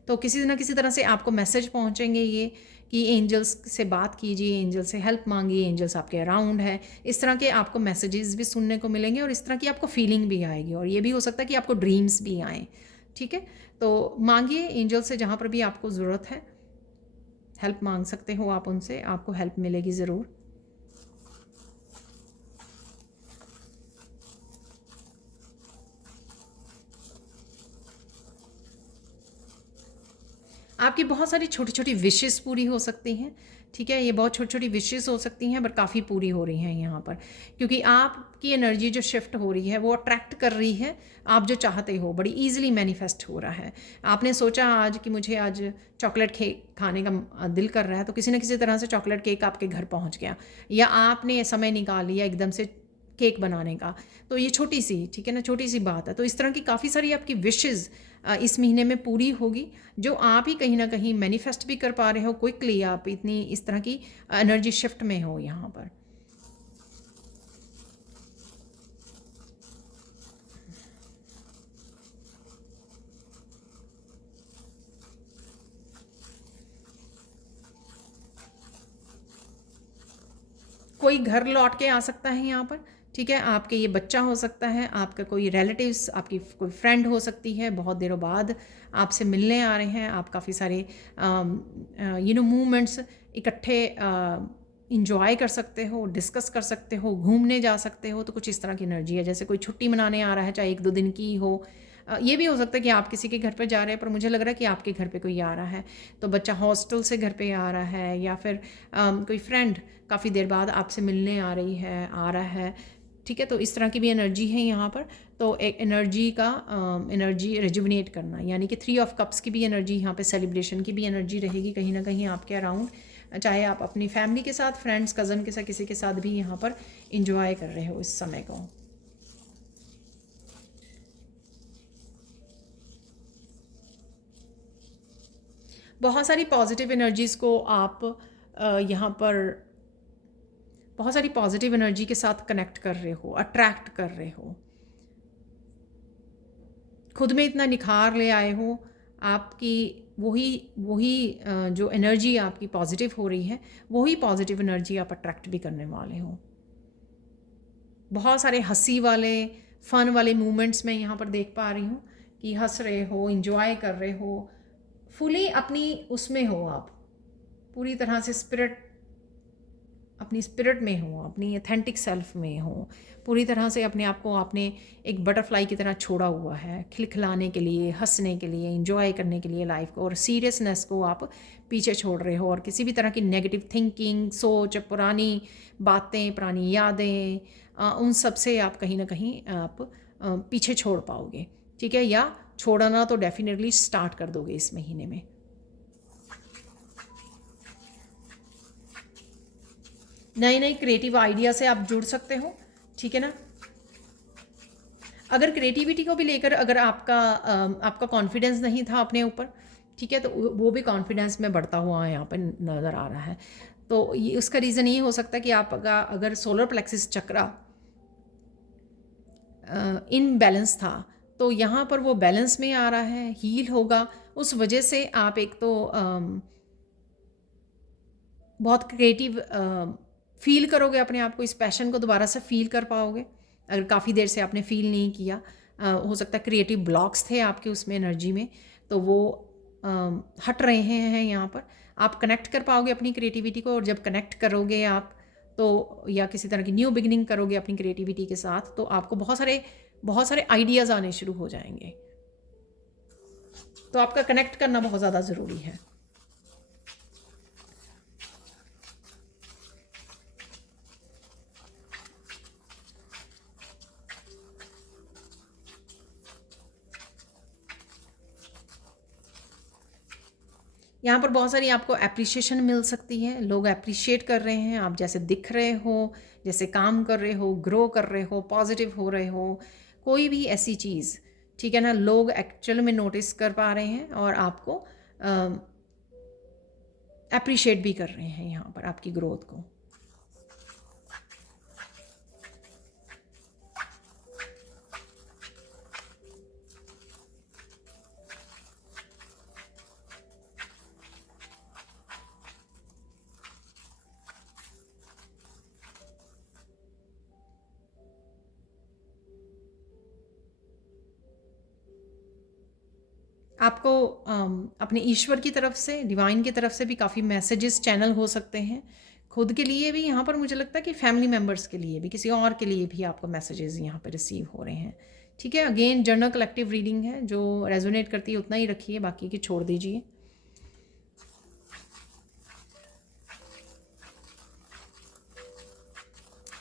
तो किसी न किसी तरह से आपको मैसेज पहुंचेंगे ये कि एंजल्स से बात कीजिए, एंजल से हेल्प मांगिए, एंजल्स आपके अराउंड है। इस तरह के आपको मैसेजेस भी सुनने को मिलेंगे और इस तरह की आपको फीलिंग भी आएगी, और ये भी हो सकता है कि आपको ड्रीम्स भी आएँ, ठीक है। तो मांगिए एंजल से, जहाँ पर भी आपको ज़रूरत है हेल्प मांग सकते हो आप उनसे, आपको हेल्प मिलेगी ज़रूर। आपकी बहुत सारी छोटी छोटी विशेस पूरी हो सकती हैं, ठीक है। ये बहुत छोटी छोटी विशेस हो सकती हैं बट काफ़ी पूरी हो रही हैं यहाँ पर, क्योंकि आपकी एनर्जी जो शिफ्ट हो रही है वो अट्रैक्ट कर रही है आप जो चाहते हो, बड़ी ईजिली मैनिफेस्ट हो रहा है। आपने सोचा आज कि मुझे आज चॉकलेट केक खाने का दिल कर रहा है, तो किसी न किसी तरह से चॉकलेट केक आपके घर पहुँच गया, या आपने समय निकाल लिया एकदम से केक बनाने का। तो ये छोटी सी, ठीक है ना, छोटी सी बात है। तो इस तरह की काफ़ी सारी आपकी विशेज़ इस महीने में पूरी होगी, जो आप ही कहीं ना कहीं मैनिफेस्ट भी कर पा रहे हो क्विकली। आप इतनी इस तरह की एनर्जी शिफ्ट में हो यहाँ पर। कोई घर लौट के आ सकता है यहाँ पर, ठीक है। आपके ये बच्चा हो सकता है, आपका कोई रिलेटिव्स, आपकी कोई फ्रेंड हो सकती है, बहुत दिनों बाद आपसे मिलने आ रहे हैं। आप काफ़ी सारे मूवमेंट्स इकट्ठे इंजॉय कर सकते हो, डिस्कस कर सकते हो, घूमने जा सकते हो। तो कुछ इस तरह की एनर्जी है, जैसे कोई छुट्टी मनाने आ रहा है, चाहे 1-2 दिन की हो। ये भी हो सकता है कि आप किसी के घर पे जा रहे हैं, पर मुझे लग रहा है कि आपके घर पे कोई आ रहा है। तो बच्चा हॉस्टल से घर पे आ रहा है, या फिर कोई फ्रेंड काफ़ी देर बाद आपसे मिलने आ रहा है, ठीक है। तो इस तरह की भी एनर्जी है यहाँ पर। तो एक एनर्जी रिजुविनेट करना, यानी कि 3 ऑफ कप्स की भी एनर्जी यहाँ पे, सेलिब्रेशन की भी एनर्जी रहेगी कहीं ना कहीं आपके अराउंड। चाहे आप अपनी फैमिली के साथ, फ्रेंड्स, कज़न के साथ, किसी के साथ भी यहाँ पर इंजॉय कर रहे हो इस समय को। बहुत सारी पॉजिटिव एनर्जीज़ को आप यहाँ पर बहुत सारी पॉजिटिव एनर्जी के साथ कनेक्ट कर रहे हो, अट्रैक्ट कर रहे हो, खुद में इतना निखार ले आए हो। आपकी वही वही जो एनर्जी आपकी पॉजिटिव हो रही है, वही पॉजिटिव एनर्जी आप अट्रैक्ट भी करने वाले हो। बहुत सारे हंसी वाले, फ़न वाले मोमेंट्स मैं यहाँ पर देख पा रही हूँ कि हंस रहे हो, इंजॉय कर रहे हो, फुली अपनी उसमें हो आप, पूरी तरह से स्पिरिट अपनी स्पिरिट में हो, अपनी ऑथेंटिक सेल्फ में हो, पूरी तरह से अपने आप को आपने एक बटरफ्लाई की तरह छोड़ा हुआ है, खिलखिलाने के लिए, हंसने के लिए, इंजॉय करने के लिए लाइफ को, और सीरियसनेस को आप पीछे छोड़ रहे हो, और किसी भी तरह की नेगेटिव थिंकिंग, सोच, पुरानी बातें, पुरानी यादें, उन सब से आप कहीं ना कहीं आप पीछे छोड़ पाओगे, ठीक है, या छोड़ना तो डेफिनेटली स्टार्ट कर दोगे इस महीने में। नए नए क्रिएटिव आइडिया से आप जुड़ सकते हो, ठीक है ना। अगर क्रिएटिविटी को भी लेकर अगर आपका कॉन्फिडेंस नहीं था अपने ऊपर, ठीक है, तो वो भी कॉन्फिडेंस में बढ़ता हुआ यहाँ पर नज़र आ रहा है। तो ये उसका रीज़न ये हो सकता है कि आप अगर solar plexus chakra in balance था, तो यहाँ पर वो बैलेंस में आ रहा है, हील होगा। उस वजह से आप एक तो बहुत क्रिएटिव फील करोगे अपने आप को, इस पैशन को दोबारा से फील कर पाओगे अगर काफ़ी देर से आपने फील नहीं किया। हो सकता है क्रिएटिव ब्लॉक्स थे आपके उसमें एनर्जी में, तो वो हट रहे हैं यहाँ पर। आप कनेक्ट कर पाओगे अपनी क्रिएटिविटी को, और जब कनेक्ट करोगे आप तो, या किसी तरह की न्यू बिगनिंग करोगे अपनी क्रिएटिविटी के साथ, तो आपको बहुत सारे आइडियाज़ आने शुरू हो जाएंगे। तो आपका कनेक्ट करना बहुत ज़्यादा ज़रूरी है। यहाँ पर बहुत सारी आपको एप्रिशिएशन मिल सकती है, लोग एप्रिशिएट कर रहे हैं, आप जैसे दिख रहे हो, जैसे काम कर रहे हो, ग्रो कर रहे हो, पॉजिटिव हो रहे हो, कोई भी ऐसी चीज़, ठीक है ना, लोग एक्चुअल में नोटिस कर पा रहे हैं और आपको एप्रिशिएट भी कर रहे हैं यहाँ पर आपकी ग्रोथ को। आपको अपने ईश्वर की तरफ से, डिवाइन की तरफ से भी काफ़ी मैसेजेस चैनल हो सकते हैं, खुद के लिए भी यहाँ पर, मुझे लगता है कि फैमिली मेम्बर्स के लिए भी, किसी और के लिए भी आपको मैसेजेस यहाँ पर रिसीव हो रहे हैं, ठीक है। अगेन जनरल कलेक्टिव रीडिंग है, जो रेजोनेट करती है उतना ही रखिए, बाकी की छोड़ दीजिए।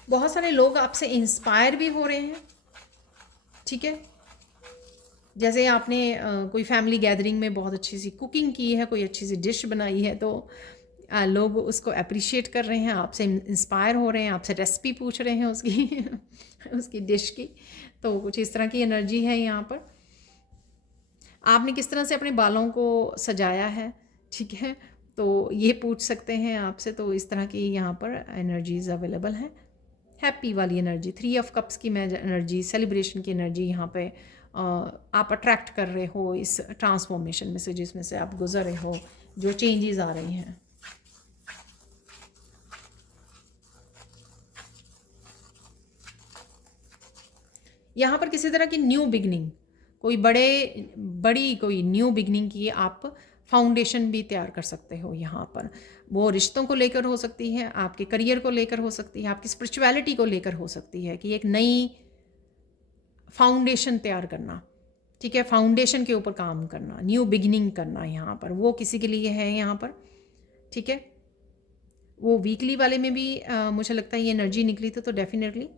बहुत सारे लोग आपसे इंस्पायर भी हो रहे हैं, ठीक है। जैसे आपने कोई फैमिली गैदरिंग में बहुत अच्छी सी कुकिंग की है, कोई अच्छी सी डिश बनाई है, तो लोग उसको अप्रिशिएट कर रहे हैं, आपसे इंस्पायर हो रहे हैं, आपसे रेसिपी पूछ रहे हैं उसकी उसकी डिश की। तो कुछ इस तरह की एनर्जी है यहाँ पर। आपने किस तरह से अपने बालों को सजाया है, ठीक है, तो ये पूछ सकते हैं आपसे। तो इस तरह की यहाँ पर एनर्जीज अवेलेबल हैं। हैप्पी वाली एनर्जी, 3 ऑफ कप्स की एनर्जी, सेलिब्रेशन की एनर्जी यहाँ पे आप अट्रैक्ट कर रहे हो इस ट्रांसफॉर्मेशन में से, जिसमें से आप गुजर रहे हो, जो चेंजेस आ रही हैं। यहाँ पर किसी तरह की न्यू बिगनिंग, कोई बड़ी कोई न्यू बिगनिंग की आप फाउंडेशन भी तैयार कर सकते हो यहाँ पर। वो रिश्तों को लेकर हो सकती है, आपके करियर को लेकर हो सकती है, आपकी स्पिरिचुअलिटी को लेकर हो सकती है, कि एक नई फाउंडेशन तैयार करना, ठीक है, फाउंडेशन के ऊपर काम करना, न्यू बिगिनिंग करना यहाँ पर, वो किसी के लिए है यहाँ पर, ठीक है। वो वीकली वाले में भी मुझे लगता है ये एनर्जी निकली थी, तो डेफिनेटली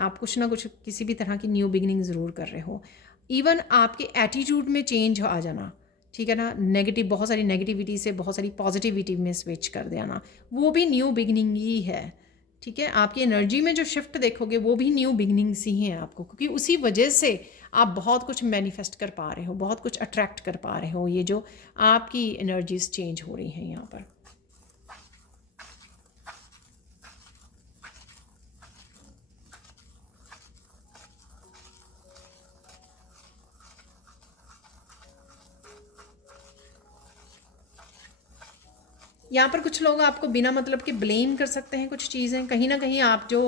आप कुछ ना कुछ किसी भी तरह की न्यू बिगिनिंग ज़रूर कर रहे हो। इवन आपके एटीट्यूड में चेंज आ जाना, ठीक है ना, नेगेटिव, बहुत सारी नेगेटिविटी से बहुत सारी पॉजिटिविटी में स्विच कर देना, वो भी न्यू बिगिनिंग ही है, ठीक है। आपकी एनर्जी में जो शिफ्ट देखोगे वो भी न्यू बिगिनिंग्स ही हैं आपको, क्योंकि उसी वजह से आप बहुत कुछ मैनिफेस्ट कर पा रहे हो, बहुत कुछ अट्रैक्ट कर पा रहे हो, ये जो आपकी एनर्जीज चेंज हो रही हैं यहाँ पर। यहाँ पर कुछ लोग आपको बिना मतलब के ब्लेम कर सकते हैं कुछ चीज़ें, कहीं ना कहीं आप जो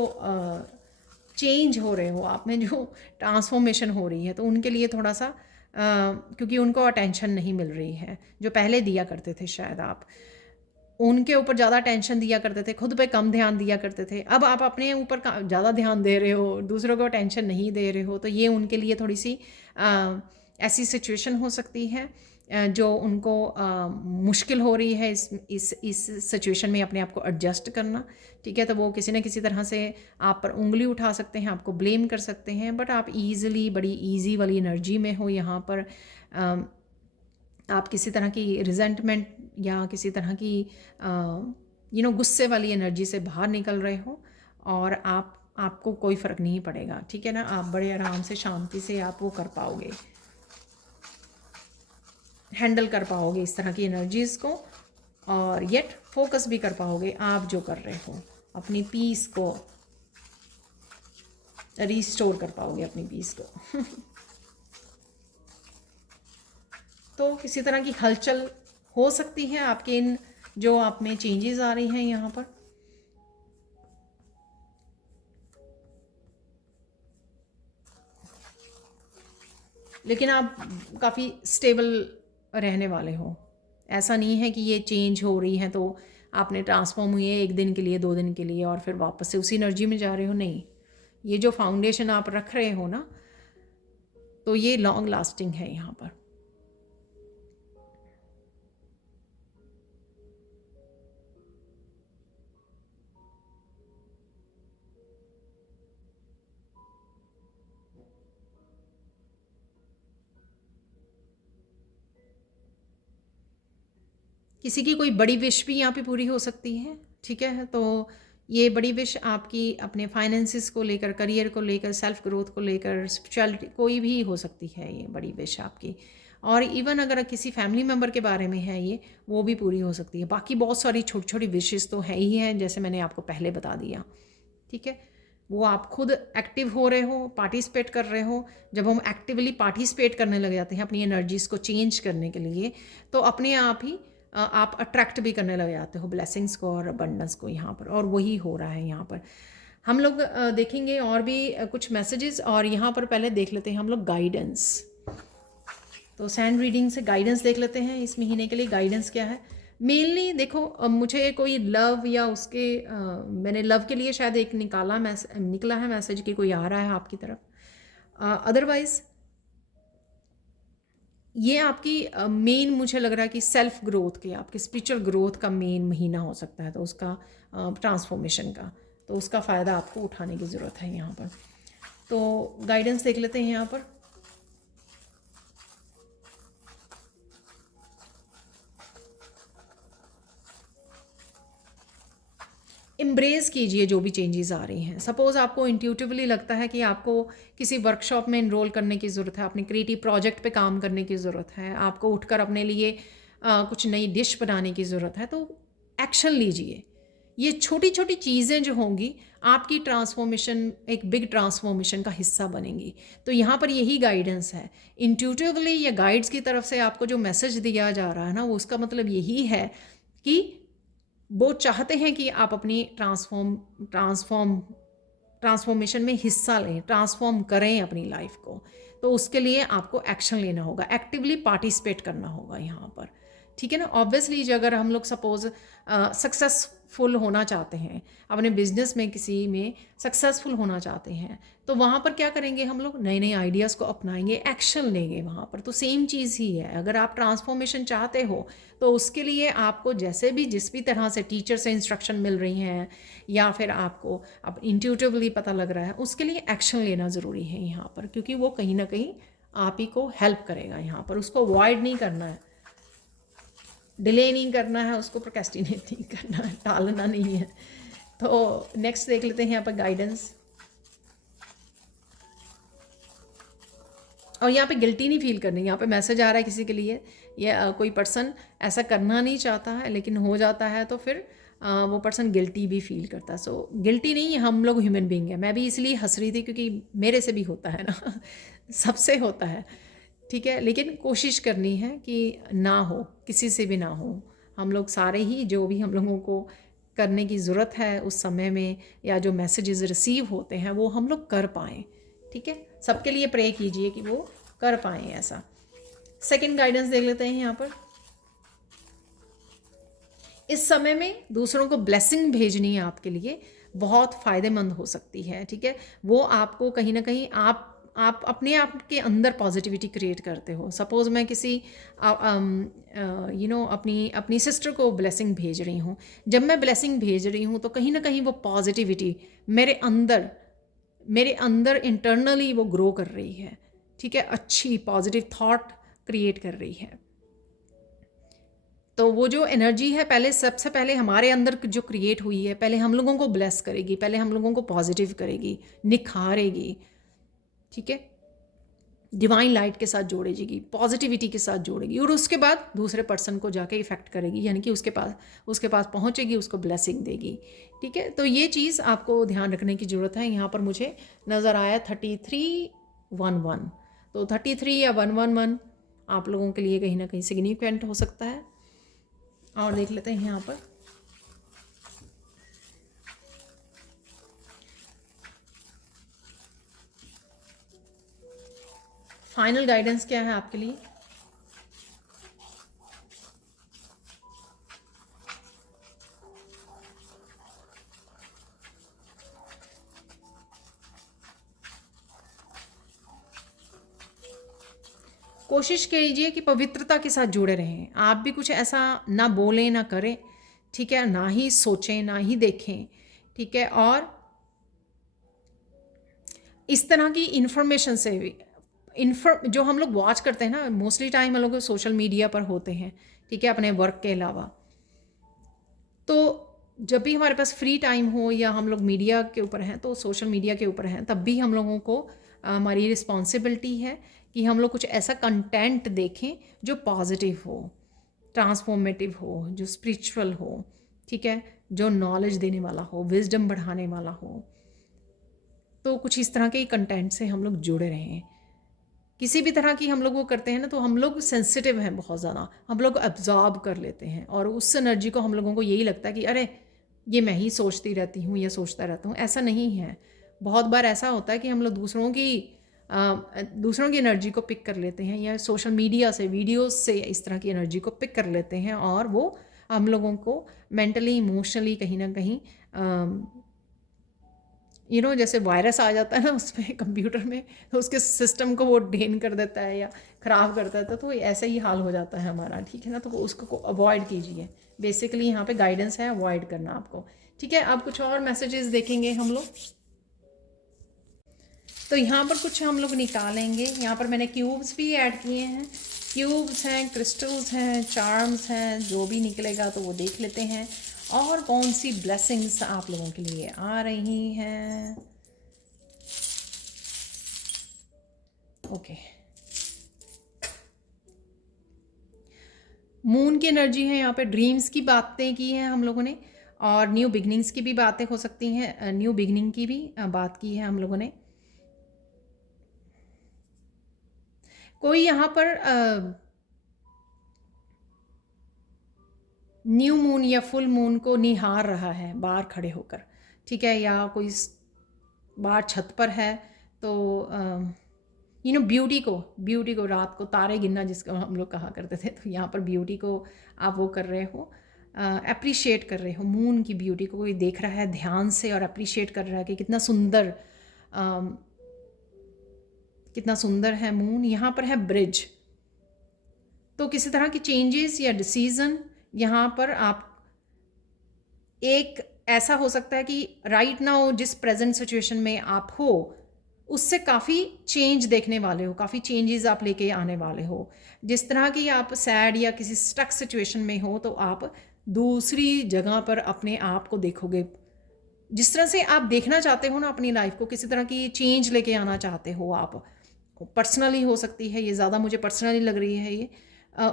चेंज हो रहे हो, आप में जो ट्रांसफॉर्मेशन हो रही है, तो उनके लिए थोड़ा सा क्योंकि उनको अटेंशन नहीं मिल रही है जो पहले दिया करते थे शायद आप, उनके ऊपर ज़्यादा टेंशन दिया करते थे, खुद पे कम ध्यान दिया करते थे। अब आप अपने ऊपर ज़्यादा ध्यान दे रहे हो, दूसरों को टेंशन नहीं दे रहे हो, तो ये उनके लिए थोड़ी सी ऐसी सिचुएशन हो सकती है जो उनको मुश्किल हो रही है इस सिचुएशन में अपने आप को एडजस्ट करना। ठीक है, तो वो किसी न किसी तरह से आप पर उंगली उठा सकते हैं, आपको ब्लेम कर सकते हैं, बट आप ईज़िली बड़ी ईजी वाली एनर्जी में हो यहाँ पर। आप किसी तरह की रिजेंटमेंट या किसी तरह की गुस्से वाली एनर्जी से बाहर निकल रहे हो, और आपको कोई फ़र्क नहीं पड़ेगा। ठीक है ना, आप बड़े आराम से शांति से आप वो कर पाओगे, हैंडल कर पाओगे इस तरह की एनर्जीज़ को, और येट फोकस भी कर पाओगे आप जो कर रहे हो, अपनी पीस को रिस्टोर कर पाओगे, अपनी पीस को। तो किसी तरह की हलचल हो सकती है आपके इन जो आप में चेंजेस आ रही हैं यहाँ पर। लेकिन आप काफ़ी स्टेबल रहने वाले हो। ऐसा नहीं है कि ये चेंज हो रही है तो आपने ट्रांसफॉर्म हुई है 1 दिन के लिए, 2 दिन के लिए और फिर वापस से उसी एनर्जी में जा रहे हो। नहीं, ये जो फाउंडेशन आप रख रहे हो ना, तो ये लॉन्ग लास्टिंग है यहाँ पर। किसी की कोई बड़ी विश भी यहाँ पे पूरी हो सकती है। ठीक है, तो ये बड़ी विश आपकी अपने फाइनेंसिस को लेकर, करियर को लेकर, सेल्फ ग्रोथ को लेकर, स्पिरिचुअलिटी, कोई भी हो सकती है ये बड़ी विश आपकी। और इवन अगर किसी फैमिली मेम्बर के बारे में है ये, वो भी पूरी हो सकती है। बाकी बहुत सारी छोटी छोटी विशेस तो है ही हैं, जैसे मैंने आपको पहले बता दिया। ठीक है, वो आप खुद एक्टिव हो रहे हो, पार्टिसिपेट कर रहे हो। जब हम एक्टिवली पार्टिसिपेट करने लग जाते हैं अपनी एनर्जीज़ को चेंज करने के लिए, तो अपने आप ही आप अट्रैक्ट भी करने लग जाते हो ब्लेसिंग्स को और अबंडेंस को यहाँ पर, और वही हो रहा है यहाँ पर। हम लोग देखेंगे और भी कुछ मैसेजेस, और यहाँ पर पहले देख लेते हैं हम लोग गाइडेंस। तो सैंड रीडिंग से गाइडेंस देख लेते हैं इस महीने के लिए गाइडेंस क्या है। मेनली देखो, मुझे कोई लव या उसके मैंने लव के लिए शायद एक निकला है मैसेज कि कोई आ रहा है आपकी तरफ। अदरवाइज ये आपकी मेन मुझे लग रहा है कि सेल्फ ग्रोथ के, आपके स्पिरिचुअल ग्रोथ का मेन महीना हो सकता है, तो उसका ट्रांसफॉर्मेशन का, तो उसका फ़ायदा आपको उठाने की ज़रूरत है यहाँ पर। तो गाइडेंस देख लेते हैं यहाँ पर। एम्ब्रेस कीजिए जो भी चेंजेस आ रही हैं। सपोज़ आपको इंट्यूटिवली लगता है कि आपको किसी वर्कशॉप में इनरोल करने की ज़रूरत है, अपने क्रिएटिव प्रोजेक्ट पे काम करने की ज़रूरत है, आपको उठकर अपने लिए कुछ नई डिश बनाने की ज़रूरत है, तो एक्शन लीजिए। ये छोटी छोटी चीज़ें जो होंगी आपकी ट्रांसफॉर्मेशन, एक बिग ट्रांसफॉर्मेशन का हिस्सा बनेंगी। तो यहाँ पर यही गाइडेंस है। इंट्यूटिवली या गाइड्स की तरफ से आपको जो मैसेज दिया जा रहा है ना, वो उसका मतलब यही है कि वो चाहते हैं कि आप अपनी ट्रांसफॉर्मेशन में हिस्सा लें, ट्रांसफॉर्म करें अपनी लाइफ को। तो उसके लिए आपको एक्शन लेना होगा, एक्टिवली पार्टिसिपेट करना होगा यहाँ पर। ठीक है ना। ऑब्वियसली अगर हम लोग सपोज सक्सेसफुल होना चाहते हैं, अपने बिजनेस में किसी में सक्सेसफुल होना चाहते हैं, तो वहाँ पर क्या करेंगे हम लोग, नए नए आइडियाज़ को अपनाएंगे, एक्शन लेंगे वहाँ पर। तो सेम चीज़ ही है, अगर आप ट्रांसफॉर्मेशन चाहते हो तो उसके लिए आपको जैसे भी जिस भी तरह से टीचर से इंस्ट्रक्शन मिल रही हैं, या फिर आपको अब इंट्यूटिवली पता लग रहा है, उसके लिए एक्शन लेना ज़रूरी है यहाँ पर, क्योंकि वो कहीं ना कहीं आप ही को हेल्प करेगा यहाँ पर। उसको अवॉइड नहीं करना है, डिले नहीं करना है, उसको प्रोक्रेस्टिनेट नहीं करना है, टालना नहीं है। तो नेक्स्ट देख लेते हैं यहाँ पर गाइडेंस। और यहाँ पे गिल्टी नहीं फील करनी। यहाँ पे मैसेज आ रहा है किसी के लिए, या कोई पर्सन ऐसा करना नहीं चाहता है लेकिन हो जाता है, तो फिर वो पर्सन गिल्टी भी फील करता है। सो गिल्टी नहीं, हम लोग ह्यूमन बीइंग है। मैं भी इसलिए हंस रही थी क्योंकि मेरे से भी होता है ना, सबसे होता है। ठीक है, लेकिन कोशिश करनी है कि ना हो, किसी से भी ना हो। हम लोग सारे ही जो भी हम लोगों को करने की ज़रूरत है उस समय में, या जो मैसेजेस रिसीव होते हैं वो हम लोग कर पाएँ। ठीक है, सबके लिए प्रे कीजिए कि वो कर पाएँ ऐसा। सेकंड गाइडेंस देख लेते हैं यहाँ पर। इस समय में दूसरों को ब्लेसिंग भेजनी है आपके लिए बहुत फ़ायदेमंद हो सकती है, ठीक है। वो आपको कहीं ना कहीं आप अपने आप के अंदर पॉजिटिविटी क्रिएट करते हो। सपोज़ मैं किसी अपनी अपनी सिस्टर को ब्लेसिंग भेज रही हूँ। जब मैं ब्लेसिंग भेज रही हूँ तो कहीं ना कहीं वो पॉजिटिविटी मेरे अंदर इंटरनली वो ग्रो कर रही है, ठीक है, अच्छी पॉजिटिव थॉट क्रिएट कर रही है। तो वो जो एनर्जी है पहले सबसे पहले हमारे अंदर जो क्रिएट हुई है, पहले हम लोगों को ब्लेस करेगी, पहले हम लोगों को पॉजिटिव करेगी, निखारेगी, ठीक है, डिवाइन लाइट के साथ जोड़ेगी, पॉजिटिविटी के साथ जोड़ेगी, और उसके बाद दूसरे पर्सन को जाके इफ़ेक्ट करेगी, यानी कि उसके पास पहुंचेगी, उसको ब्लेसिंग देगी, ठीक है। तो ये चीज़ आपको ध्यान रखने की ज़रूरत है। यहाँ पर मुझे नज़र आया 3311, तो 33 या 111 आप लोगों के लिए कहीं ना कहीं सिग्निफिकेंट हो सकता है। और देख लेते हैं यहाँ पर फाइनल गाइडेंस क्या है आपके लिए। कोशिश कीजिए कि पवित्रता के साथ जुड़े रहें। आप भी कुछ ऐसा ना बोलें ना करें, ठीक है, ना ही सोचें ना ही देखें, ठीक है। और इस तरह की इंफॉर्मेशन से भी जो हम लोग वॉच करते हैं ना, मोस्टली टाइम हम लोग सोशल मीडिया पर होते हैं, ठीक है, अपने वर्क के अलावा। तो जब भी हमारे पास फ्री टाइम हो या हम लोग मीडिया के ऊपर हैं, तो सोशल मीडिया के ऊपर हैं, तब भी हम लोगों को हमारी रिस्पॉन्सिबिलिटी है कि हम लोग कुछ ऐसा कंटेंट देखें जो पॉजिटिव हो, ट्रांसफॉर्मेटिव हो, जो स्पिरिचुअल हो, ठीक है, जो नॉलेज देने वाला हो, विजडम बढ़ाने वाला हो। तो कुछ इस तरह के कंटेंट से हम लोग जुड़े रहें। किसी भी तरह की हम लोग वो करते हैं ना, तो हम लोग सेंसिटिव हैं बहुत ज़्यादा, हम लोग अब्जॉर्ब कर लेते हैं, और उस एनर्जी को हम लोगों को यही लगता है कि अरे ये मैं ही सोचती रहती हूँ या सोचता रहता हूँ। ऐसा नहीं है। बहुत बार ऐसा होता है कि हम लोग दूसरों की एनर्जी को पिक कर लेते हैं, या सोशल मीडिया से, वीडियोस से इस तरह की एनर्जी को पिक कर लेते हैं, और वो हम लोगों को मेंटली इमोशनली कहीं ना कहीं जैसे वायरस आ जाता है ना उसमें कंप्यूटर में, तो उसके सिस्टम को वो ड्रेन कर देता है या ख़राब कर देता है, तो ऐसा ही हाल हो जाता है हमारा, ठीक है ना। तो उसको अवॉइड कीजिए। बेसिकली यहाँ पे गाइडेंस है अवॉइड करना आपको, ठीक है। अब कुछ और मैसेजेस देखेंगे हम लोग। तो यहाँ पर कुछ हम लोग निकालेंगे। यहाँ पर मैंने क्यूब्स भी ऐड किए हैं, क्यूब्स हैं, क्रिस्टल्स हैं, चार्म्स हैं, जो भी निकलेगा तो वो देख लेते हैं। और कौन सी ब्लेसिंग्स आप लोगों के लिए आ रही हैं। ओके, मून की एनर्जी है यहाँ पे। ड्रीम्स की बातें की हैं हम लोगों ने, और न्यू बिगनिंग्स की भी बातें हो सकती हैं, न्यू बिगनिंग की भी बात की है हम लोगों ने। कोई यहाँ पर न्यू मून या फुल मून को निहार रहा है बाहर खड़े होकर, ठीक है, या कोई बाहर छत पर है, तो ब्यूटी को रात को तारे गिनना जिसको हम लोग कहा करते थे, तो यहाँ पर ब्यूटी को आप वो कर रहे हो, अप्रिशिएट कर रहे हो। मून की ब्यूटी को कोई देख रहा है ध्यान से और अप्रिशिएट कर रहा है कि कितना सुंदर है मून। यहाँ पर है ब्रिज, तो किसी तरह की चेंजेस या डिसीजन यहाँ पर आप एक ऐसा हो सकता है कि राइट नाउ जिस प्रेजेंट सिचुएशन में आप हो उससे काफ़ी चेंज देखने वाले हो, काफ़ी चेंजेस आप लेके आने वाले हो। जिस तरह की आप सैड या किसी स्टक सिचुएशन में हो, तो आप दूसरी जगह पर अपने आप को देखोगे। जिस तरह से आप देखना चाहते हो ना अपनी लाइफ को, किसी तरह की चेंज लेके आना चाहते हो आप, पर्सनली हो सकती है, ये ज़्यादा मुझे पर्सनली लग रही है ये,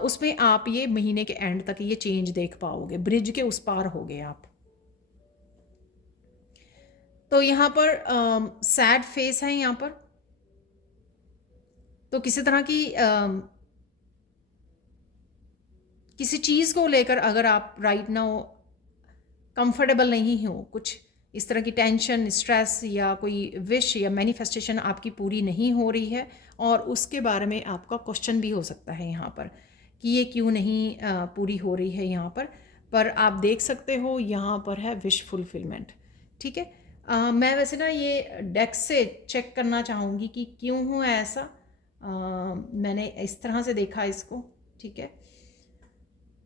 उसमें आप ये महीने के एंड तक ये चेंज देख पाओगे, ब्रिज के उस पार होगे आप। तो यहाँ पर सैड फेस है यहाँ पर, तो किसी तरह की किसी चीज़ को लेकर अगर आप राइट नाउ कंफर्टेबल नहीं हो, कुछ इस तरह की टेंशन, स्ट्रेस या कोई विश या मैनिफेस्टेशन आपकी पूरी नहीं हो रही है, और उसके बारे में आपका क्वेश्चन भी हो सकता है यहाँ पर कि ये क्यों नहीं पूरी हो रही है यहाँ पर, पर आप देख सकते हो यहाँ पर है विश फुलफिलमेंट। ठीक है, मैं वैसे ना ये डेक से चेक करना चाहूँगी कि क्यों हुआ ऐसा। मैंने इस तरह से देखा इसको। ठीक है,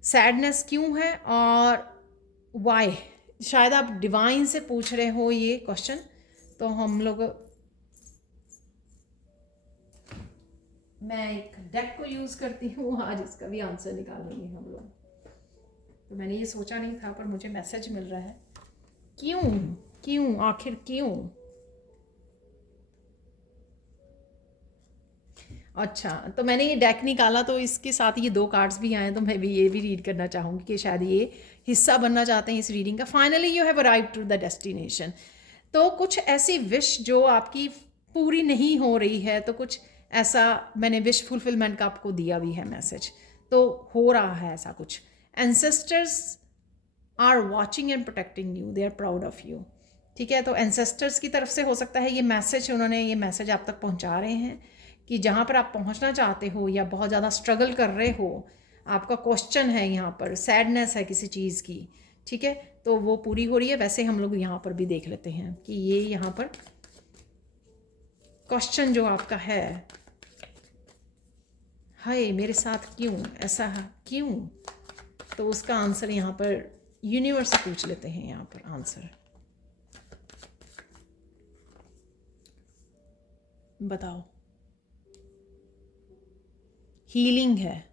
सैडनेस क्यों है और वाई, शायद आप डिवाइन से पूछ रहे हो ये क्वेश्चन। तो हम लोग, मैं एक डेक को यूज़ करती हूँ, आज इसका भी आंसर निकालेंगे हम लोग। तो मैंने ये सोचा नहीं था, पर मुझे मैसेज मिल रहा है क्यों, क्यों आखिर क्यों। अच्छा, तो मैंने ये डेक निकाला तो इसके साथ ये 2 कार्ड्स भी आए, तो मैं भी ये भी रीड करना चाहूँगी कि शायद ये हिस्सा बनना चाहते हैं इस रीडिंग का। Finally you have arrive to the destination. तो कुछ ऐसी विश जो आपकी पूरी नहीं हो रही है, तो कुछ ऐसा मैंने विश फुलफिलमेंट का आपको दिया भी है मैसेज, तो हो रहा है ऐसा कुछ। Ancestors are watching and protecting you, they are proud of you. ठीक है, तो एंसेस्टर्स की तरफ से हो सकता है ये मैसेज, उन्होंने ये मैसेज आप तक पहुंचा रहे हैं कि जहाँ पर आप पहुंचना चाहते हो या बहुत ज़्यादा स्ट्रगल कर रहे हो, आपका क्वेश्चन है यहाँ पर, सैडनेस है किसी चीज़ की। ठीक है, तो वो पूरी हो रही है। वैसे हम लोग यहाँ पर भी देख लेते हैं कि ये यहाँ पर क्वेश्चन जो आपका है, हाय मेरे साथ क्यों ऐसा है, क्यों, तो उसका आंसर यहाँ पर यूनिवर्स से पूछ लेते हैं। यहाँ पर आंसर बताओ। हीलिंग है।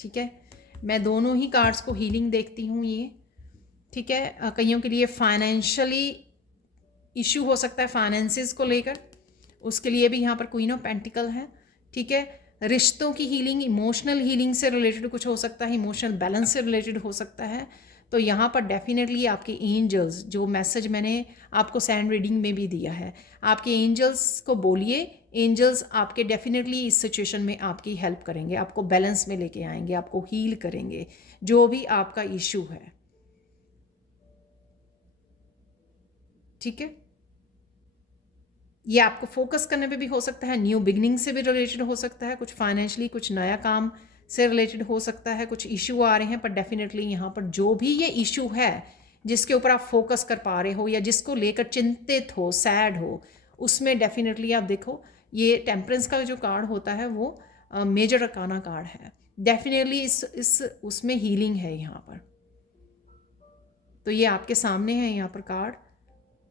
ठीक है, मैं दोनों ही कार्ड्स को हीलिंग देखती हूँ ये। ठीक है, कईयों के लिए फाइनेंशियली इशू हो सकता है, फाइनेंसेस को लेकर, उसके लिए भी यहाँ पर क्वीन ऑफ पेंटिकल है। ठीक है, रिश्तों की हीलिंग, इमोशनल हीलिंग से रिलेटेड कुछ हो सकता है, इमोशनल बैलेंस से रिलेटेड हो सकता है। तो यहाँ पर डेफिनेटली आपके एंजल्स, जो मैसेज मैंने आपको सैंड रीडिंग में भी दिया है, आपके एंजल्स को बोलिए। एंजल्स आपके डेफिनेटली इस सिचुएशन में आपकी हेल्प करेंगे, आपको बैलेंस में लेके आएंगे, आपको हील करेंगे जो भी आपका इशू है। ठीक है, ये आपको फोकस करने पे भी हो सकता है, न्यू बिगनिंग से भी रिलेटेड हो सकता है, कुछ फाइनेंशियली कुछ नया काम से रिलेटेड हो सकता है, कुछ इशू आ रहे हैं। पर डेफिनेटली यहाँ पर जो भी ये इशू है जिसके ऊपर आप फोकस कर पा रहे हो या जिसको लेकर चिंतित हो, सैड हो, उसमें डेफिनेटली आप देखो, ये टेम्परेंस का जो कार्ड होता है वो मेजर अरकाना कार्ड है। डेफिनेटली इस उसमें हीलिंग है यहाँ पर। तो ये आपके सामने है यहाँ पर कार्ड